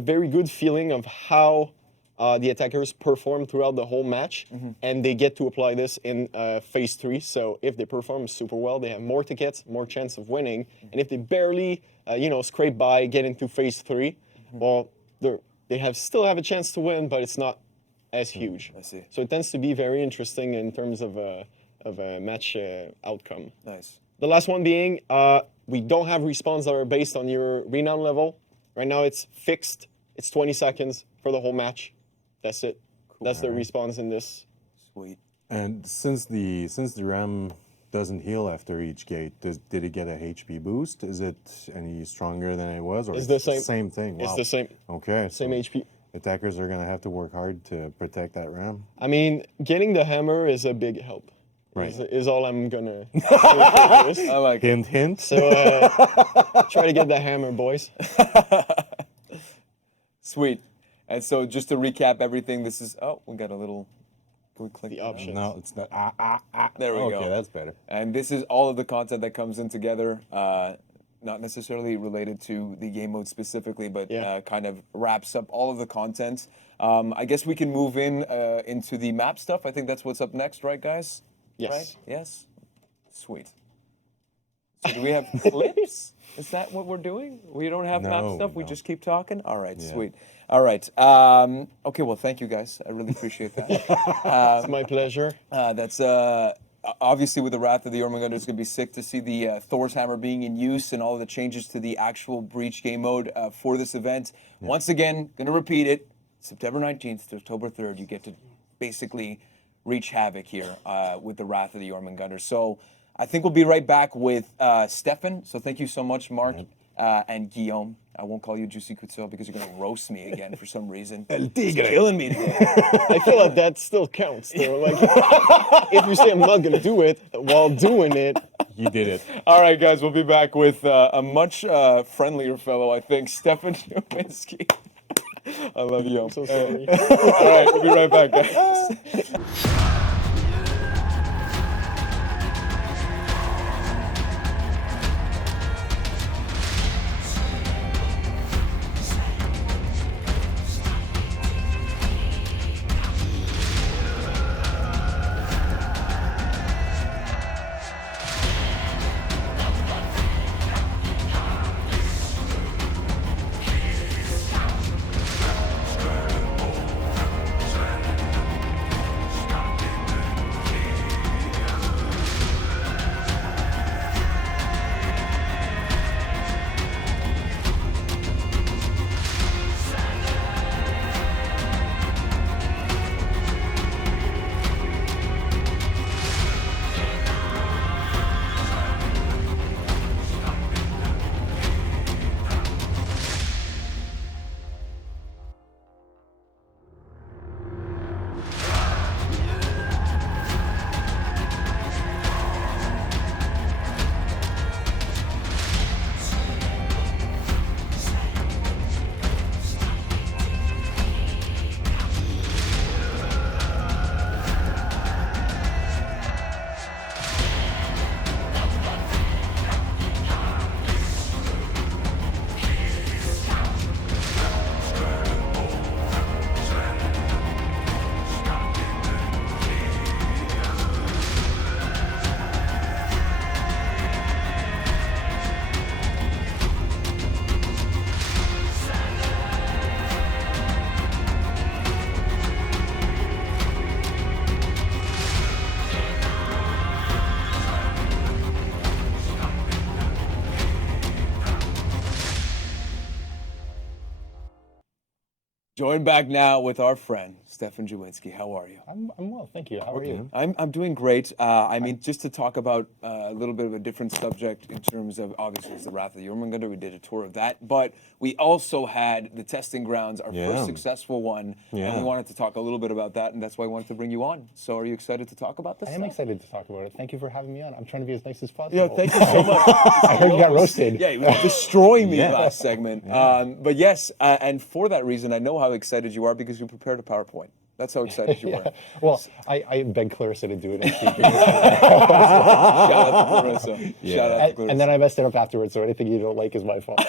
very good feeling of how the attackers perform throughout the whole match, and they get to apply this in phase 3. So if they perform super well, they have more tickets, more chance of winning. And if they barely, scrape by, get into phase 3, well, they still have a chance to win, but it's not as huge. I see. So it tends to be very interesting in terms of a match outcome. Nice. The last one being, we don't have respawns that are based on your renown level. Right now it's fixed. It's 20 seconds for the whole match. That's it. Cool. That's the respawns in this. Sweet. And since the RAM doesn't heal after each gate, did it get a HP boost? Is it any stronger than it was, or It's the same. Same thing? It's Wow. the same. Okay. Same so HP. Attackers are gonna have to work hard to protect that RAM. I mean, getting the hammer is a big help. Right. Is all I'm gonna say for this. I like it. Hint, hint. So try to get the hammer, boys. Sweet. And so just to recap everything, this is we got a little. Can we click The on that? options. No, it's not. There we go. Okay, that's better. And this is all of the content that comes in together, not necessarily related to the game mode specifically, but Yeah. kind of wraps up all of the content. I guess we can move into the map stuff. I think that's what's up next, right, guys? Yes. Right? Yes? Sweet. So do we have clips? Is that what we're doing? We don't have map No, stuff? we We don't. just keep talking? All right, Yeah. sweet. All right. Okay, well, thank you, guys. I really appreciate that. It's my pleasure. That's obviously with the Wrath of the Jormungandr, it's going to be sick to see the Thor's Hammer being in use and all the changes to the actual Breach game mode for this event. Once again, going to repeat it, September 19th to October 3rd, you get to basically wreak havoc here with the Wrath of the Jormungandr. So I think we'll be right back with Stefan. So thank you so much, Mark, and Guillaume. I won't call you Juicy Couture because you're going to roast me again for some reason. It's killing me today. I feel like that still counts. Though. Like, if you say I'm not gonna do it while doing it, You did it. All right, guys, we'll be back with a much friendlier fellow, I think, Stefan Nowinski. I love you. I'm so sorry. All right, we'll be right back, guys. Joined back now with our friend, Stefan Jawinski. How are you? I'm well, thank you. How are you? I'm doing great. I mean, just to talk about a little bit of a different subject in terms of, obviously, it's the Wrath of the Jormungandr. We did a tour of that. But we also had the testing grounds, our first successful one. Yeah. And we wanted to talk a little bit about that, and that's why I wanted to bring you on. So are you excited to talk about this? I am stuff? excited to talk about it. Thank you for having me on. I'm trying to be as nice as possible. Yeah, thank you so much. I heard you got roasted. Yeah, he was destroying me last segment. But yes, and for that reason, I know how excited you are because you prepared a PowerPoint. That's how excited you were. Well, I begged Clarissa to do it. Shout out to Clarissa. Shout out to Clarissa. And then I messed it up afterwards, so anything you don't like is my fault.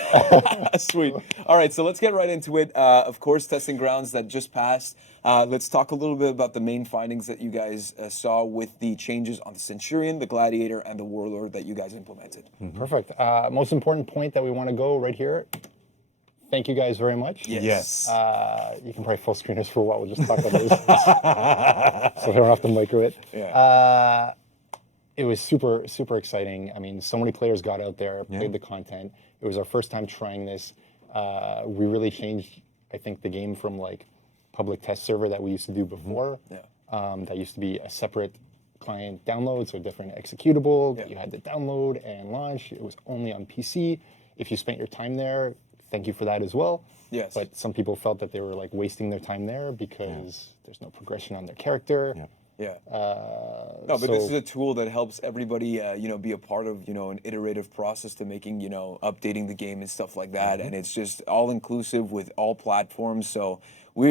Sweet. All right, so let's get right into it. Of course, testing grounds that just passed. Let's talk a little bit about the main findings that you guys saw with the changes on the Centurion, the Gladiator, and the Warlord that you guys implemented. Perfect. Most important point that we want to go right here. Thank you guys very much. Yes. You can probably full screen us for a while. We'll just talk about those. So I don't have to micro it. Yeah. It was super, super exciting. I mean, so many players got out there, played the content. It was our first time trying this. We really changed, I think, the game from like public test server that we used to do before. That used to be a separate client download, so a different executable that you had to download and launch. It was only on PC. If you spent your time there, thank you for that as well. Yes. But some people felt that they were like wasting their time there because there's no progression on their character. Yeah. No, but this is a tool that helps everybody, be a part of, an iterative process to making, updating the game and stuff like that. And it's just all inclusive with all platforms. So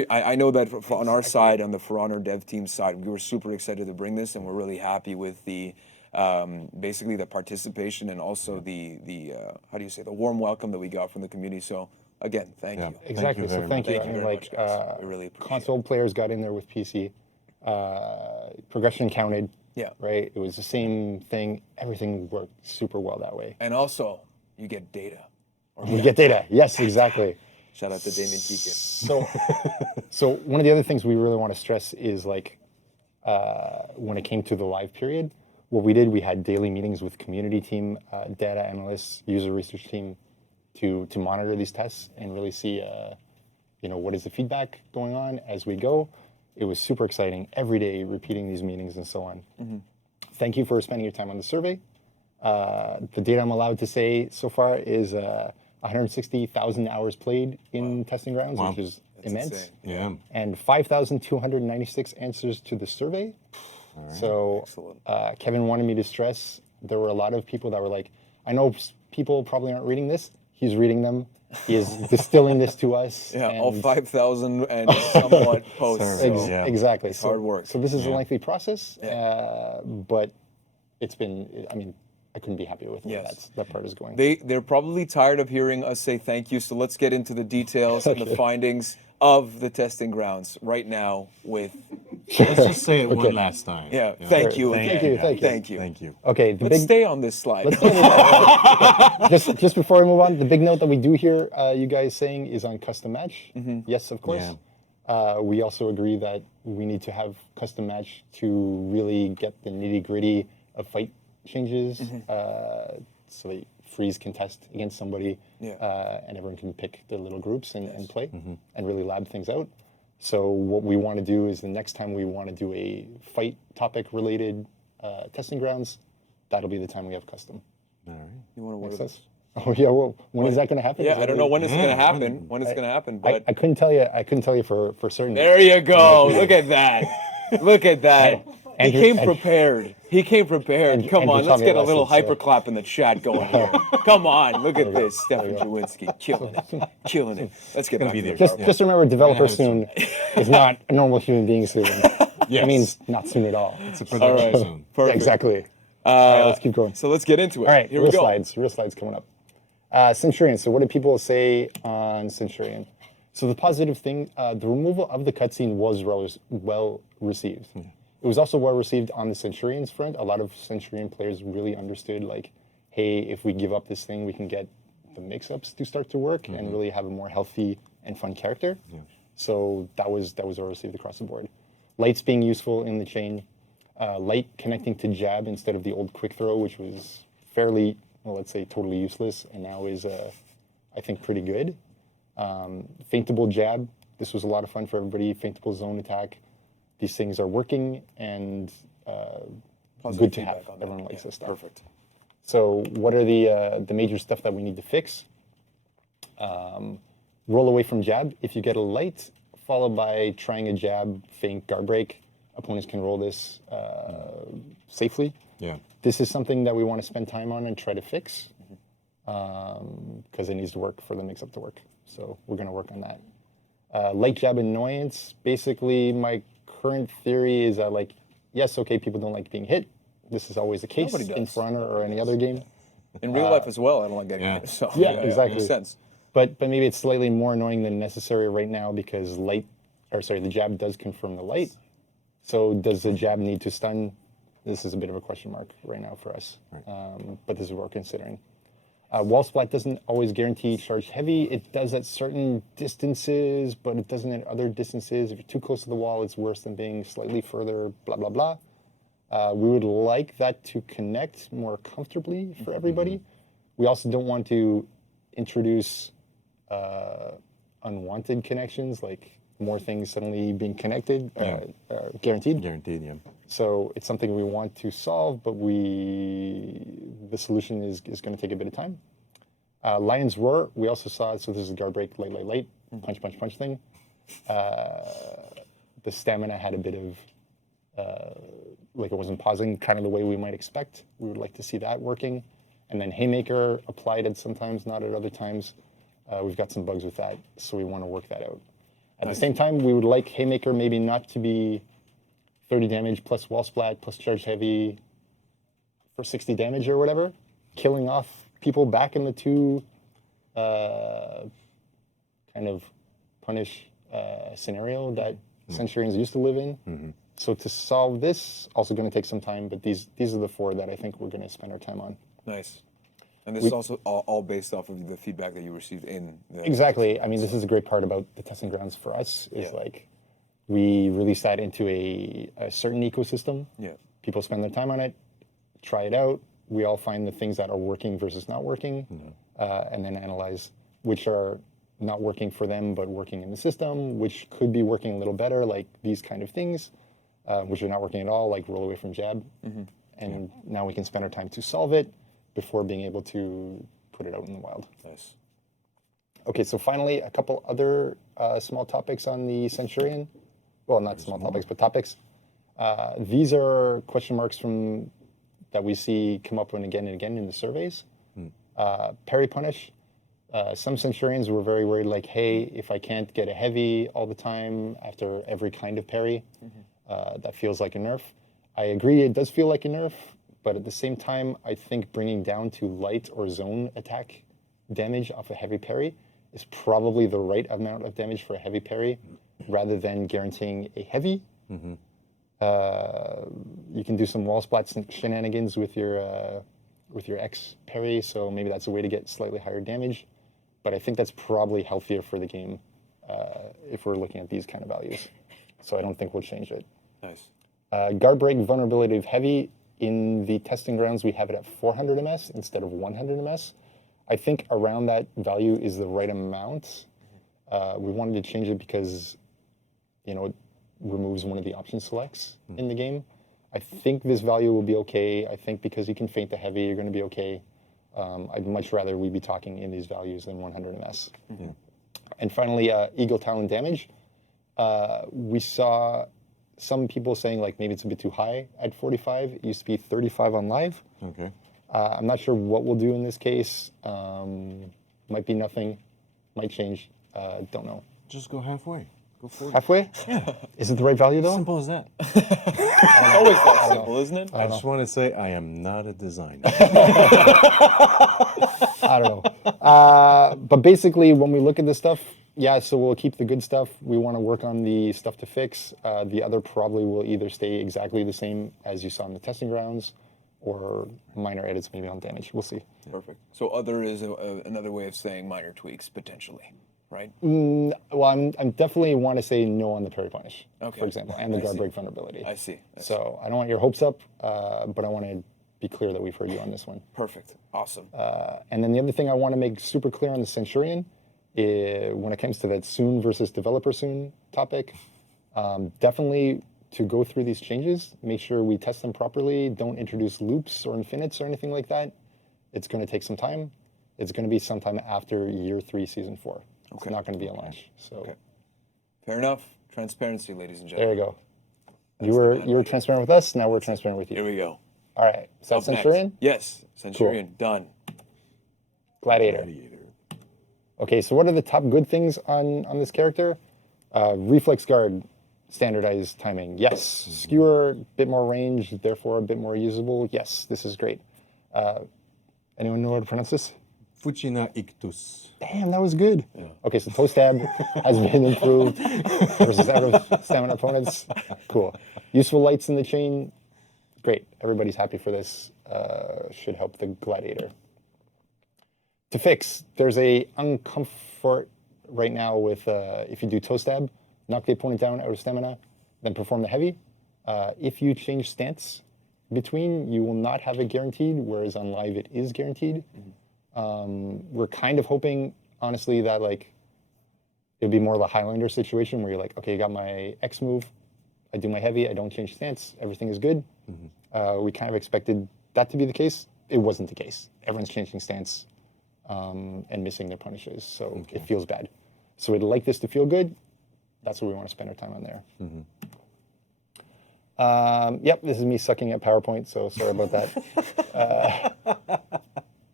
I know that on our side, on the For Honor dev team side, we were super excited to bring this, and we're really happy with the basically the participation and also the the warm welcome that we got from the community. So again, thank you. Exactly. So thank you. Thank you And very like much, guys. We really appreciate console players got in there with PC. Progression counted. Yeah. Right. It was the same thing. Everything worked super well that way. And also, you get data. We get data. Yes, exactly. Shout out to Damien Keegan. So one of the other things we really want to stress is like when it came to the live period, what we did, we had daily meetings with community team, data analysts, user research team to monitor these tests and really see, what is the feedback going on as we go. It was super exciting every day, repeating these meetings and so on. Thank you for spending your time on the survey. The data I'm allowed to say so far is 160,000 hours played in testing grounds, which is immense. Insane. Yeah. And 5,296 answers to the survey. So Kevin wanted me to stress there were a lot of people that were like, I know people probably aren't reading this. He's reading them. He is distilling this to us. Yeah, and all 5,000 and somewhat posts. So Exactly. it's hard work. So this is a lengthy process, but it's been, I couldn't be happier with where that part is going. They're probably tired of hearing us say thank you, so let's get into the details and the findings of the testing grounds right now with... Let's just say it one last time. Yeah, thank you. Thank you. Thank you. Okay, Let's stay on this slide. just before we move on, the big note that we do hear you guys saying is on custom match. Yes, of course. We also agree that we need to have custom match to really get the nitty gritty of fight changes, so that Freeze can test against somebody, and everyone can pick their little groups and play and really lab things out. So what we want to do is the next time we want to do a fight topic related testing grounds, that'll be the time we have custom. All right. You want to word this? Oh yeah, well, when is that going to happen? Yeah, I don't know when it's going to happen. When it's going to happen, but I couldn't tell you. I couldn't tell you for certain. there you go. Look at that. Look at that. He came prepared. Come on, let's get a little hyperclap in the chat going here. Come on, look at this. Stefan Jawinski, killing it. Let's get back to the Just remember, developer soon is not a normal human being soon. It means not soon at all. It's a production zone. Perfect. Exactly. All right, let's keep going. So let's get into it. All right, here we go. Real slides coming up. Centurion. So what did people say on Centurion? So the positive thing, the removal of the cutscene was well received. It was also well received on the Centurion's front. A lot of Centurion players really understood, like, hey, if we give up this thing, we can get the mix-ups to start to work and really have a more healthy and fun character. So that was well received across the board. Lights being useful in the chain. Light connecting to jab instead of the old quick throw, which was fairly, well, let's say totally useless, and now is, I think, pretty good. Feintable jab This was a lot of fun for everybody. Faintable zone attack. These things are working and good to have. Everyone likes this stuff. Perfect. So what are the major stuff that we need to fix? Roll away from jab. If you get a light, followed by trying a jab, feint, guard break, opponents can roll this safely. Yeah. This is something that we want to spend time on and try to fix because it needs to work for the mix-up to work. So we're going to work on that. Light jab annoyance. Basically, my current theory is that, like, yes, okay, people don't like being hit. This is always the case in For Honor or any other game. In real life as well, I don't like getting hit. So, exactly. Makes sense. But maybe it's slightly more annoying than necessary right now because the jab does confirm the light. So does the jab need to stun? This is a bit of a question mark right now for us. But this is what we're considering. Wall splat doesn't always guarantee charged heavy. It does at certain distances, but it doesn't at other distances. If you're too close to the wall, it's worse than being slightly further, blah, blah, blah. We would like that to connect more comfortably for everybody. We also don't want to introduce unwanted connections, like more things suddenly being connected, guaranteed. Guaranteed, yeah. So it's something we want to solve, but the solution is going to take a bit of time. Lion's Roar, we also saw, so this is a guard break, light, punch, punch, punch thing. The stamina had a bit of, like it wasn't pausing kind of the way we might expect. We would like to see that working. And then Haymaker applied at sometimes, not at other times. We've got some bugs with that, so we want to work that out. At the same time, we would like Haymaker maybe not to be 30 damage plus wall splat plus charge heavy for 60 damage or whatever, killing off people back in the two kind of punish scenario that Centurions used to live in. So to solve this, also going to take some time, but these are the four that I think we're going to spend our time on. Nice. And this is also all based off of the feedback that you received in the... Exactly. I mean, this is a great part about the testing grounds for us, is like we release that into a certain ecosystem. Yeah. People spend their time on it, try it out. We all find the things that are working versus not working, and then analyze which are not working for them but working in the system, which could be working a little better, like these kind of things, which are not working at all, like roll away from jab. And now we can spend our time to solve it before being able to put it out in the wild. Nice. Okay, so finally, a couple other small topics on the Centurion. Well, not small topics, but topics. These are question marks that we see come up and again in the surveys. Parry punish. Some Centurions were very worried, like, hey, if I can't get a heavy all the time after every kind of parry, that feels like a nerf. I agree, it does feel like a nerf, but at the same time, I think bringing down to light or zone attack damage off a heavy parry is probably the right amount of damage for a heavy parry, rather than guaranteeing a heavy. You can do some wall splat shenanigans with your X parry, so maybe that's a way to get slightly higher damage. But I think that's probably healthier for the game if we're looking at these kind of values. So I don't think we'll change it. Nice. Guard break vulnerability of heavy. In the testing grounds, we have it at 400 ms instead of 100 ms. I think around that value is the right amount. We wanted to change it because, it removes one of the option selects in the game. I think this value will be okay. I think because you can feint the heavy, you're going to be okay. I'd much rather we be talking in these values than 100 ms. And finally, Eagle Talon damage. We saw some people saying like maybe it's a bit too high at 45. It used to be 35 on live. Okay. I'm not sure what we'll do in this case. Might be nothing. Might change. Don't know. Just go halfway. Go 40. Halfway? Yeah. Is it the right value though? Simple as that. Always that simple, isn't it? I just want to say I am not a designer. I don't know. But basically, when we look at this stuff, yeah, so we'll keep the good stuff. We want to work on the stuff to fix. The other probably will either stay exactly the same as you saw in the testing grounds, or minor edits maybe on damage. We'll see. Perfect. So other is another way of saying minor tweaks, potentially, right? Well, I'm definitely want to say no on the parry punish, Okay. for example, and the guard break vulnerability. I see. So I don't want your hopes up, but I want to be clear that we've heard you on this one. Perfect. Awesome. And then the other thing I want to make super clear on the Centurion when it comes to that soon versus developer soon topic, definitely to go through these changes, make sure we test them properly, don't introduce loops or infinites or anything like that. It's going to take some time. It's going to be sometime after year 3, season 4. It's not going to be a launch. So Fair enough. Transparency, ladies and there gentlemen. you go. You were transparent with us. Now we're transparent with you. Here we go. All right. So Up next. Centurion, Yes, Centurion, done. Gladiator. Okay. So what are the top good things on this character? Reflex guard, standardized timing. Yes. Skewer, bit more range, therefore a bit more usable. Yes. This is great. Anyone know how to pronounce this? Fucina ictus. Damn, that was good. Okay, so toe stab has been improved versus out of stamina opponents. Cool. Useful lights in the chain. Great. Everybody's happy for this. Should help the gladiator. To fix, there's a uncomfort right now with if you do toe stab, knock the opponent down out of stamina, then perform the heavy. If you change stance between, you will not have it guaranteed, whereas on live it is guaranteed. We're kind of hoping, honestly, that like it'd be more of a Highlander situation where you're like, okay, I got my X move, I do my heavy, I don't change stance, everything is good. We kind of expected that to be the case. It wasn't the case. Everyone's changing stance and missing their punishes, so it feels bad. So we'd like this to feel good. That's what we want to spend our time on there. Yep, this is me sucking at PowerPoint, so sorry about that.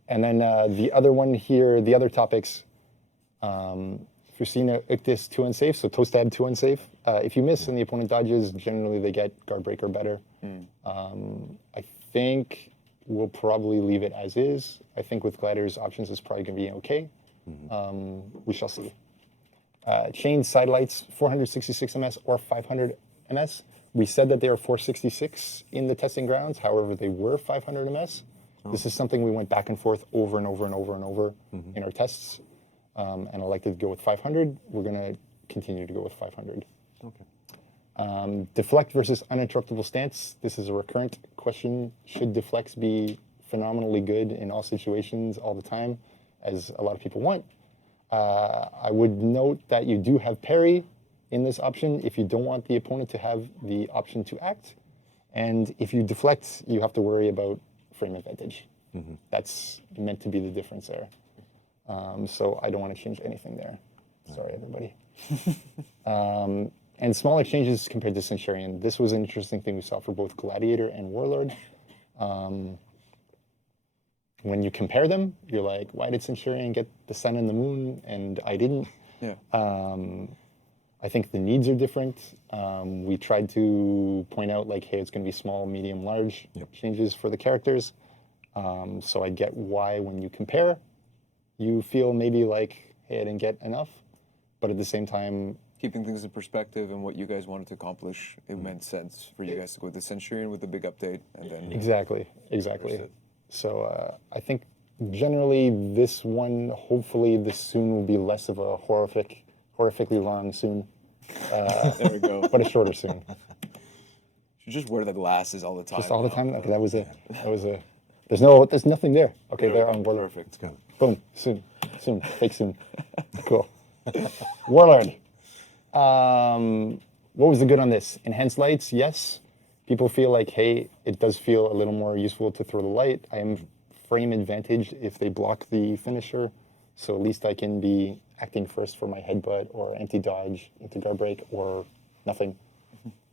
And then the other one here, the other topics, Fusina Ictus 2 unsafe, so toe stab 2 unsafe. If you miss and the opponent dodges, generally they get guard break or better. I think we'll probably leave it as is. I think with Gladiator's options, it's probably going to be okay. We shall see. Chain side lights, 466 ms or 500 ms. We said that they are 466 in the testing grounds. However, they were 500 ms. This is something we went back and forth over and over and over and over in our tests. And I elected to go with 500. We're going to continue to go with 500. Okay. Deflect versus uninterruptible stance. This is a recurrent question. Should deflects be phenomenally good in all situations all the time, as a lot of people want? I would note that you do have parry in this option if you don't want the opponent to have the option to act. And if you deflect, you have to worry about frame advantage. That's meant to be the difference there. So I don't want to change anything there. Sorry, everybody. And smaller changes compared to Centurion. This was an interesting thing we saw for both Gladiator and Warlord. When you compare them, you're like, why did Centurion get the sun and the moon and I didn't? Yeah. I think the needs are different. We tried to point out like, hey, it's going to be small, medium, large changes for the characters. So I get why when you compare, you feel maybe like, hey, I didn't get enough. But at the same time, keeping things in perspective and what you guys wanted to accomplish, it made sense for you guys to go with the Centurion with the big update, and then exactly. So I think generally this one, hopefully this soon will be less of a horrifically long soon. There we go. But a shorter soon. You just wear the glasses all the time. Just all the time. Okay, that was a. There's nothing there. Okay, there on Warlord. Perfect. Boom. Soon. Fake soon. Cool. Warlord. What was the good on this? Enhanced lights, yes. People feel like, hey, it does feel a little more useful to throw the light. I am frame advantaged if they block the finisher, so at least I can be acting first for my headbutt or anti-dodge into guard break or nothing.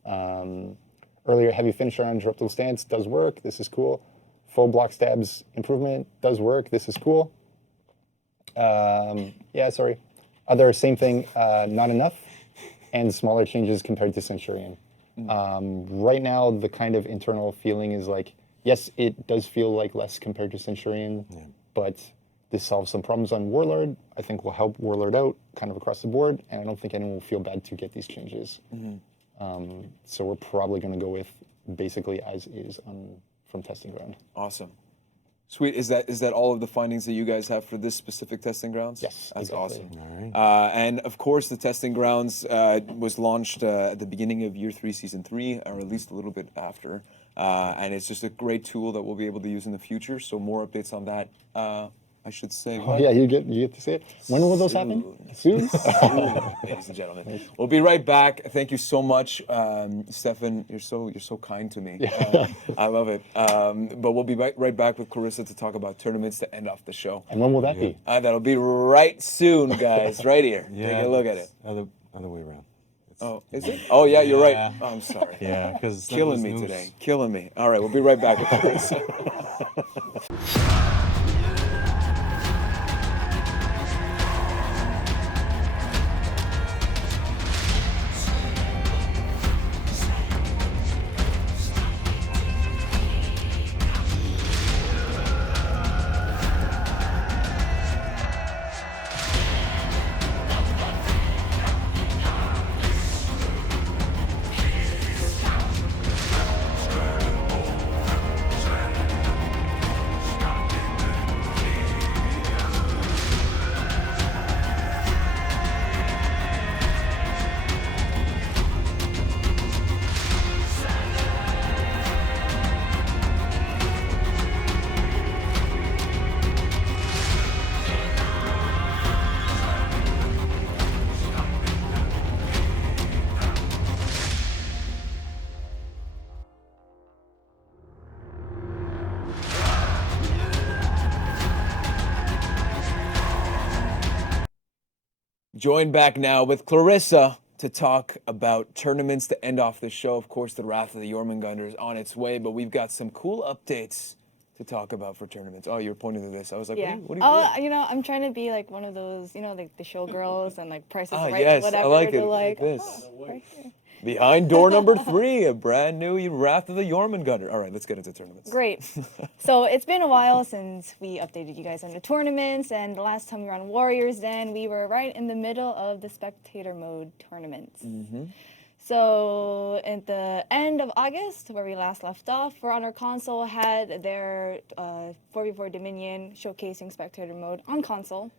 Earlier heavy finisher on disruptible stance does work. This is cool. Full block stabs improvement does work. This is cool. Other same thing, not enough, and smaller changes compared to Centurion. Right now, the kind of internal feeling is like, yes, it does feel like less compared to Centurion, but this solves some problems on Warlord. I think will help Warlord out kind of across the board, and I don't think anyone will feel bad to get these changes. So we're probably going to go with basically as is from testing ground. Awesome. Sweet. Is that all of the findings that you guys have for this specific testing grounds? Yes. That's exactly. awesome. All right. And of course, the testing grounds was launched at the beginning of year 3, season 3, or at least a little bit after. And it's just a great tool that we'll be able to use in the future. So more updates on that I should say. Oh yeah, you get to say it. When will those happen? Soon. Ladies and gentlemen, we'll be right back. Thank you so much, Stefan. You're so kind to me. I love it. But we'll be right back with Clarissa to talk about tournaments to end off the show. And when will that be? That'll be right soon, guys. Right here. Take a look at it. Other way around. Oh, is it? Oh yeah, you're right. Oh, I'm sorry. Yeah, because Killing me today. Killing me. All right, we'll be right back with Clarissa. Joined back now with Clarissa to talk about tournaments to end off the show. Of course, the Wrath of the Jormungandr is on its way, but we've got some cool updates to talk about for tournaments. Oh, you're pointing to this. I was like, Yeah. what are you doing? You know, I'm trying to be like one of those, you know, like the showgirls and like Price is Right, Yes, whatever. I like to it. like, Like this. oh, right here. Behind door number 3, a brand new Wrath of the Jormungandr. All right, let's get into tournaments. Great. So it's been a while since we updated you guys on the tournaments, and the last time we were on Warriors Den, we were right in the middle of the spectator mode tournaments. So at the end of August, where we last left off, For Honor console had their 4v4 Dominion showcasing spectator mode on console.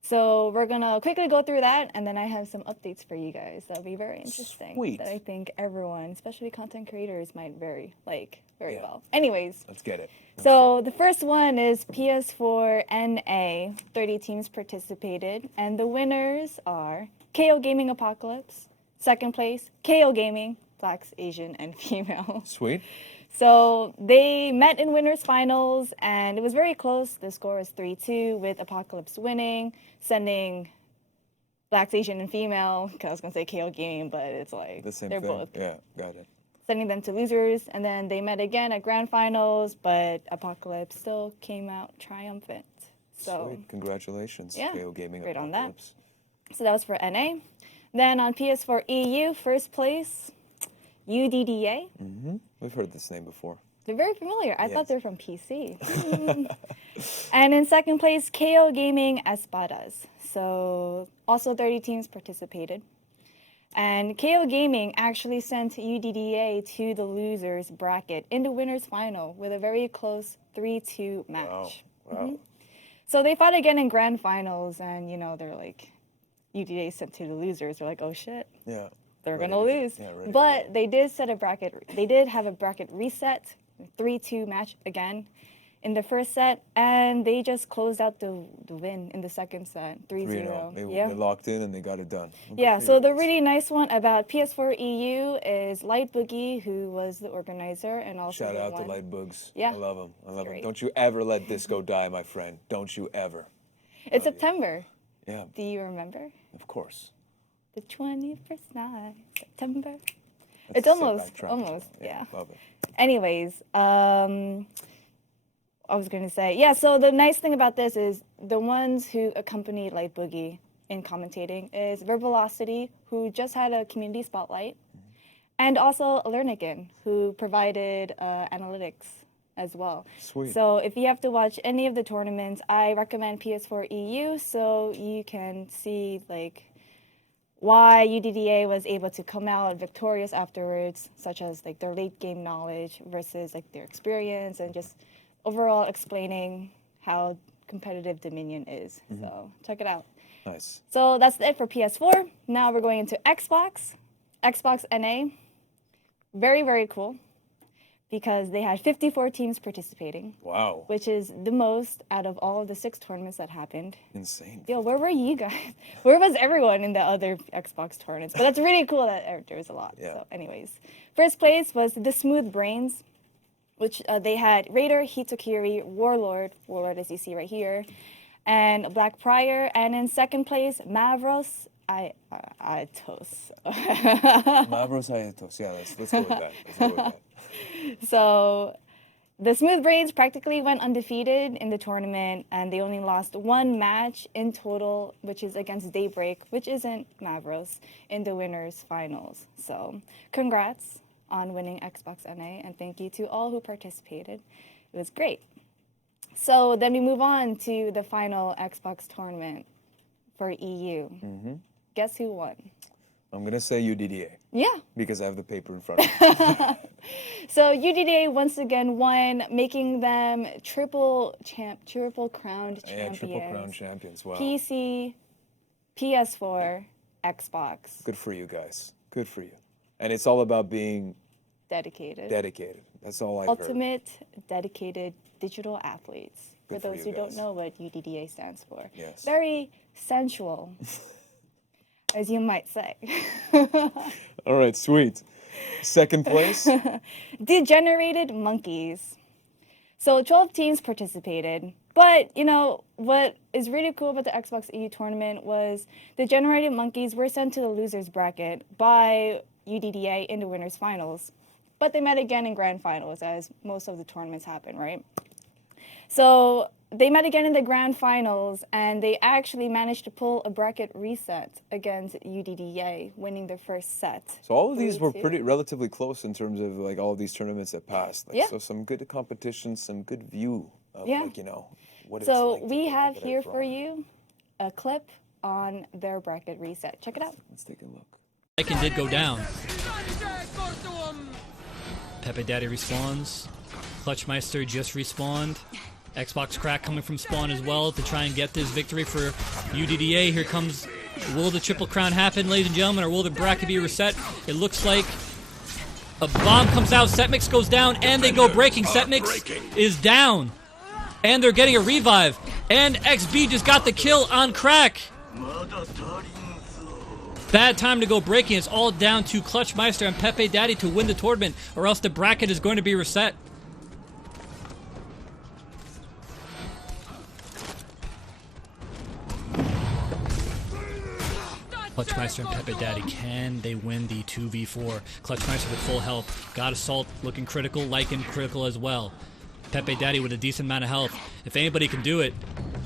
So we're gonna quickly go through that, and then I have some updates for you guys that'll be very interesting. Sweet. That I think everyone, especially content creators, might very well. Anyways, Let's get it. so the first one is PS4 NA. 30 teams participated, and the winners are KO Gaming Apocalypse. Second place, KO Gaming, Blacks, Asian, and Female. Sweet. So they met in winners finals, and it was very close. The score was 3-2, with Apocalypse winning, sending Blacks, Asian, and Female, because I was going to say KO Gaming, but it's like The same they're thing. both Yeah, got it. sending them to losers. And then they met again at grand finals, but Apocalypse still came out triumphant. So Sweet. Congratulations, yeah, KO Gaming great on that. Apocalypse. So that was for NA. Then on PS4 EU, first place, UDDA. We've heard this name before. They're very familiar. I Yes. thought they're from PC. And in second place, KO Gaming Espadas. So also 30 teams participated. And KO Gaming actually sent UDDA to the losers bracket in the winners final with a very close 3-2 match. Wow. So they fought again in grand finals, and you know, they're like, UDDA sent to the losers. They're like, oh shit, Yeah. they're Ready gonna to go. lose. Yeah, ready to But go. they did set a bracket. They did have a bracket reset, 3-2 match again in the first set, and they just closed out the win in the second set, 3-0. 3-0. Yeah. They locked in and they got it done. Well, Yeah, good for so you. the really nice one about PS4 EU is Light Boogie, who was the organizer and also Shout the out to one. Light Boogs. Yeah. I love him. I love him. great. Don't you ever let disco die, my friend. Don't you ever. It's September. Yeah, Do you remember? of course. The 21st night, September. That's It's a almost, sick backtrack. almost, yeah. Love it. Anyways, I was going to say, yeah, so the nice thing about this is the ones who accompanied Light Boogie in commentating is Verbalocity, who just had a community spotlight, and also Lernigan, who provided analytics as well. Sweet. So if you have to watch any of the tournaments, I recommend PS4 EU so you can see like why UDDA was able to come out victorious afterwards, such as like their late game knowledge versus like their experience and just overall explaining how competitive Dominion is. So check it out. Nice. So that's it for PS4. Now we're going into Xbox. Xbox NA. Very, very cool. because they had 54 teams participating, Wow. which is the most out of all of the 6 tournaments that happened. Insane. Yo, where were you guys? Where was everyone in the other Xbox tournaments? But that's really cool that there was a lot. Yeah. So anyways, first place was the Smooth Brains, which they had Raider, Hitokiri, Warlord as you see right here, and Black Prior. And in second place, Mavros Aetos. Mavros Aetos. Yeah, let's go with that. Let's go with that. So the Smooth Brains practically went undefeated in the tournament, and they only lost 1 match in total, which is against Daybreak, which isn't Mavros, in the winners finals. So congrats on winning Xbox NA, and thank you to all who participated. It was great. So then we move on to the final Xbox tournament for EU. Guess who won? I'm going to say UDDA. Yeah. Because I have the paper in front of me. So UDDA once again won, making them triple crowned champions. Yeah, triple crown champions. Wow. PC, PS4, Xbox. Good for you guys. Good for you. And it's all about being Dedicated. That's all I heard. Ultimate dedicated digital athletes. Good For for those you who don't guys. know what UDDA stands for. Yes. Very sensual, as you might say. All right, sweet. Second place. Degenerated Monkeys. So 12 teams participated, but you know what is really cool about the Xbox EU tournament was the Degenerated Monkeys were sent to the losers bracket by UDDA in the winners finals, but they met again in grand finals, as most of the tournaments happen, right? So they met again in the grand finals, and they actually managed to pull a bracket reset against UDDA, winning their first set. So all of these were 3-2. pretty relatively close in terms of like all of these tournaments that passed. Like, Yeah. So some good competition, some good view of Yeah. like, you know, what it's So like to we go have get it here from. for you a clip on their bracket reset. Check it out. Let's take a look. Lycan did go down. Pepe Daddy respawns. Clutchmeister just respawned. Xbox Crack coming from spawn as well to try and get this victory for UDDA. Here comes, will the triple crown happen, ladies and gentlemen, or will the bracket be reset? It looks like a bomb comes out, Setmix goes down, and they go breaking. Setmix is down, and they're getting a revive, and XB just got the kill on Crack. Bad time to go breaking. It's all down to Clutchmeister and Pepe Daddy to win the tournament, or else the bracket is going to be reset. Clutchmeister and Pepe Daddy, can they win the 2v4? Clutchmeister with full health. Got Assault looking critical, Lycan critical as well. Pepe Daddy with a decent amount of health. If anybody can do it,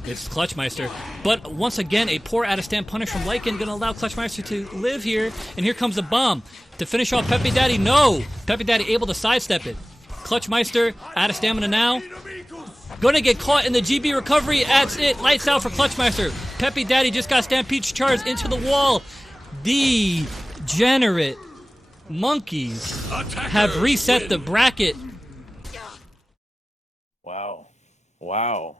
it's Clutchmeister. But once again, a poor out-of-stand punish from Lycan going to allow Clutchmeister to live here. And here comes the bomb to finish off Pepe Daddy. No! Pepe Daddy able to sidestep it. Clutchmeister out of stamina now. Gonna get caught in the GB recovery. That's it. Lights out for Clutchmeister. Pepe Daddy just got Stampede charged into the wall. Degenerate Monkeys have reset the bracket. Wow. Wow.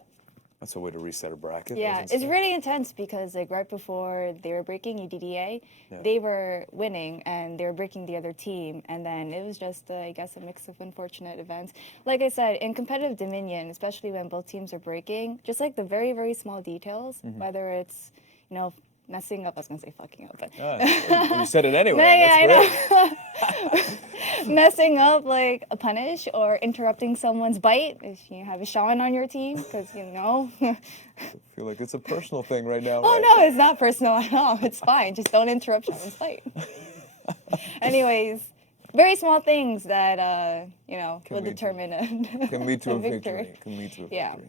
That's a way to reset a bracket. Yeah, That's it's insane. really intense because like right before they were breaking UDDA, they were winning and they were breaking the other team, and then it was just I guess a mix of unfortunate events. Like I said, in competitive Dominion, especially when both teams are breaking, just like the very, very small details, whether it's, you know, messing up, I was gonna say fucking up, but You said it anyway. yeah, That's great. I know. Messing up like a punish or interrupting someone's bite if you have a Shaman on your team, because you know. I feel like it's a personal thing right now. Oh right? no, it's not personal at all. It's fine. Just don't interrupt Shaman's fight. Anyways, very small things that you know will lead to- determine Can lead to a a victory. Can lead to a Yeah. victory.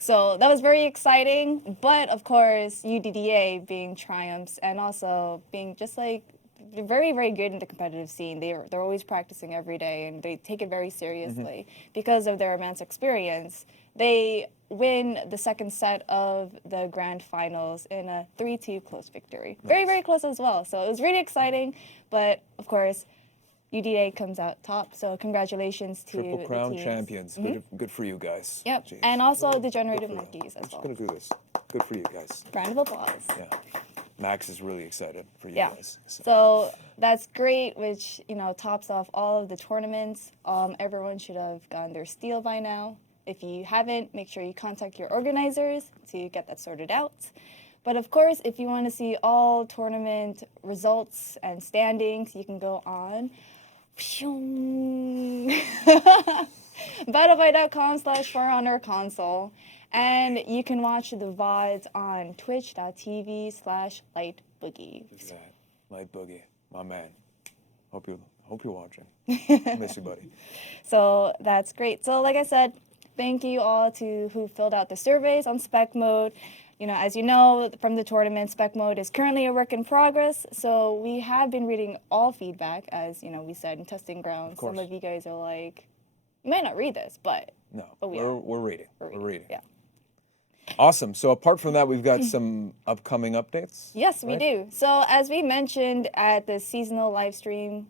So that was very exciting, but of course UDDA being triumphs and also being just like very, very good in the competitive scene. They're always practicing every day and they take it very seriously because of their immense experience. They win the second set of the grand finals in a 3-2 close victory. Very, very close as well. So it was really exciting, but of course UDA comes out top. So congratulations to Triple the Crown teams. champions. Good for you guys. Yep, Jeez. and also Good Degenerated for you. Monkeys I'm as just well. gonna do this. Good for you guys. Round of applause. Yeah. Max is really excited for you Yeah. guys. So that's great, which tops off all of the tournaments. Everyone should have gotten their steal by now. If you haven't, make sure you contact your organizers to get that sorted out. But of course, if you want to see all tournament results and standings, you can go on battlebyte.com/ForHonor console, and you can watch the VODs on twitch.tv/lightboogie. Look at that. Light Boogie, my man. Hope you're watching. Miss you, buddy. So that's great. So like I said, thank you all to who filled out the surveys on spec mode. As you know from the tournament, spec mode is currently a work in progress. So we have been reading all feedback, as we said in testing grounds. Some of you guys are like, you might not read this, but No, we're reading. We're reading. Yeah. Awesome. So apart from that, we've got some upcoming updates. Yes, we right? do. So as we mentioned at the seasonal live stream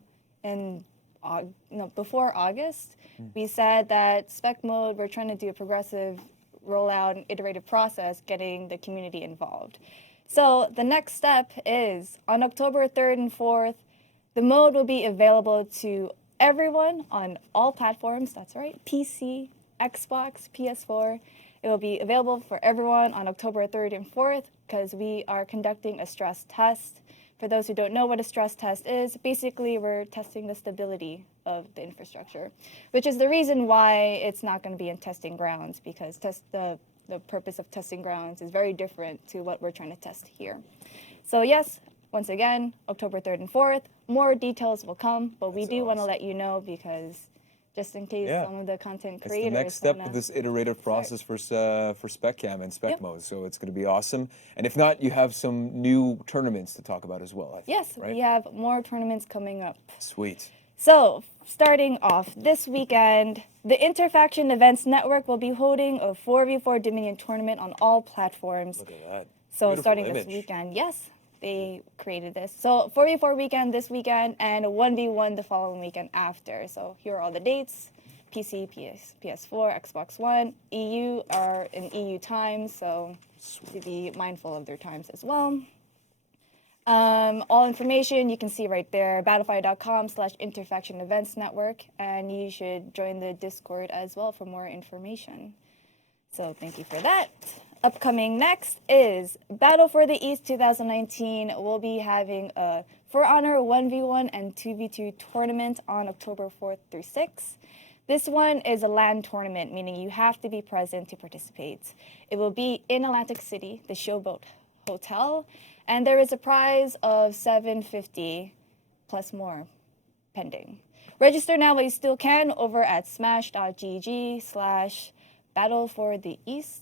before August, we said that spec mode, we're trying to do a progressive rollout and iterative process, getting the community involved. So the next step is on October 3rd and 4th, the mode will be available to everyone on all platforms. That's right, PC, Xbox, PS4. It will be available for everyone on October 3rd and 4th because we are conducting a stress test. For those who don't know what a stress test is, basically we're testing the stability of the infrastructure, which is the reason why it's not going to be in testing grounds, because the purpose of testing grounds is very different to what we're trying to test here. So yes, once again, October 3rd and 4th, more details will come, but we do want to let you know because just in case some of the content creators. It's the next step of this iterative process for Spec Cam and Spec Mode, so it's going to be awesome. And if not, you have some new tournaments to talk about as well, I think, Yes, right? we have more tournaments coming up. Sweet. So, starting off this weekend, the Interfaction Events Network will be holding a 4v4 Dominion tournament on all platforms. Look at that. So Beautiful starting image. this weekend, yes, they created this. So 4v4 weekend this weekend and a 1v1 the following weekend after. So here are all the dates. PC, PS4, Xbox One, EU are in EU times, so to be mindful of their times as well. All information you can see right there, battlefy.com/Interfaction Events Network, and you should join the Discord as well for more information. So thank you for that. Upcoming next is Battle for the East 2019. We'll be having a For Honor 1v1 and 2v2 tournament on October 4th through 6th. This one is a LAN tournament, meaning you have to be present to participate. It will be in Atlantic City, the Showboat Hotel, and there is a prize of $750 plus more pending. Register now while you still can over at smash.gg/battlefortheeast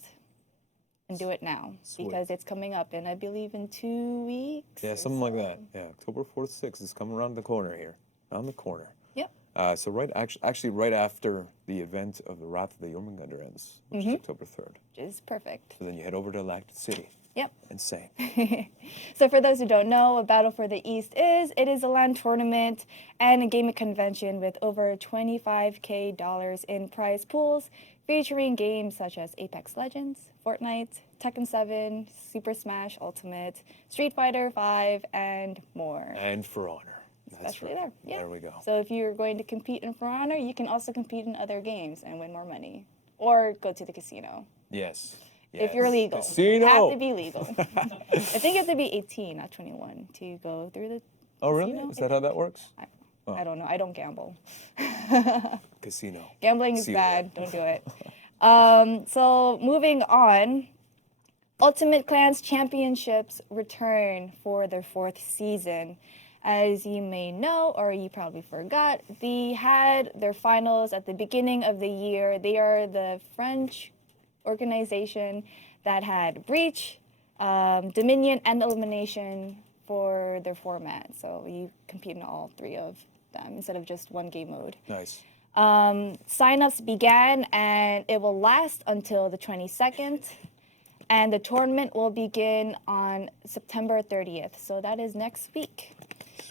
and do it now because it's coming up in, I believe, in 2 weeks. Yeah, something like that. Yeah, October 4th, 6th is coming around the corner here. Around the corner. Yep. So right after the event of the Wrath of the Jormungandr ends, which is October 3rd. Which is perfect. So then you head over to Atlantic City. Yep. Insane. So for those who don't know what Battle for the East is, it is a LAN tournament and a gaming convention with over $25,000 in prize pools, featuring games such as Apex Legends, Fortnite, Tekken 7, Super Smash Ultimate, Street Fighter 5, and more. And For Honor. Especially there. Yeah. There we go. So if you're going to compete in For Honor, you can also compete in other games and win more money. Or go to the casino. Yes. If you're legal. Casino. You have to be legal. I think you have to be 18, not 21, to go through the Oh, really? casino. Is that how that works? I don't know. I don't gamble. Casino. Gambling is See you bad. there. Don't do it. So moving on, Ultimate Clans Championships return for their 4th season. As you may know, or you probably forgot, they had their finals at the beginning of the year. They are the French organization that had Breach, Dominion, and Elimination for their format. So you compete in all 3 of them instead of just one game mode. Nice. Signups began and it will last until the 22nd. And the tournament will begin on September 30th. So that is next week.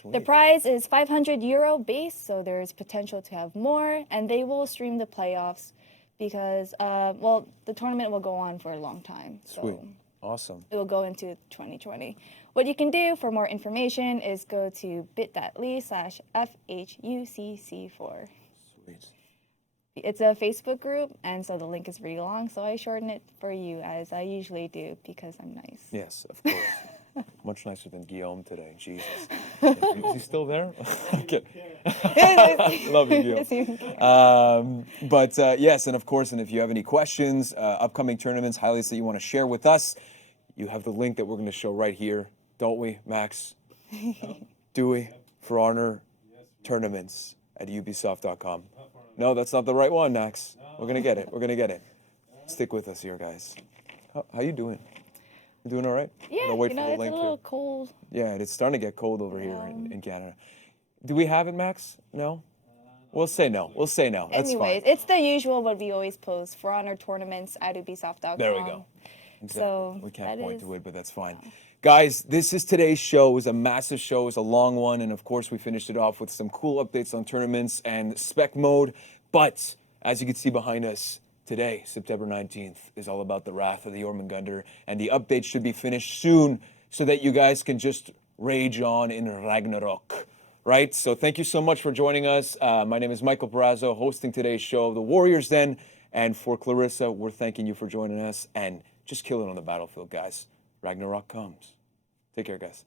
Sweet. The prize is €500 base, so there is potential to have more. And they will stream the playoffs because, the tournament will go on for a long time. So Sweet. Awesome. it will go into 2020. What you can do for more information is go to bit.ly/FHUCC4. Sweet. It's a Facebook group, and so the link is really long, so I shorten it for you, as I usually do, because I'm nice. Yes, of course. Much nicer than Guillaume today. Jesus. Is he still there? Okay. Love you, Guillaume. Yes, and of course, and if you have any questions, upcoming tournaments, highlights that you want to share with us, you have the link that we're going to show right here, don't we, Max? Do we? For Honor tournaments at Ubisoft.com. No, that's not the right one, Max. We're going to get it. We're going to get it. Stick with us here, guys. How you doing? You doing all right? Yeah, Wait you for know, the it's a link little here. cold. Yeah, it's starting to get cold over here in Canada. Do we have it, Max? No? We'll say no. We'll say no. That's Anyways, fine. it's the usual what we always post, For Honor tournaments at Ubisoft.com. There we go. Exactly. So we can't that point is- to it, but that's fine. Guys, this is today's show. It was a massive show. It was a long one. And of course, we finished it off with some cool updates on tournaments and spec mode. But as you can see behind us, today, September 19th, is all about the Wrath of the Jormungandr. And the update should be finished soon so that you guys can just rage on in Ragnarok. Right? So thank you so much for joining us. My name is Michael Perazzo, hosting today's show, The Warriors Den. And for Clarissa, we're thanking you for joining us. And just kill it on the battlefield, guys. Ragnarok comes. Take care, guys.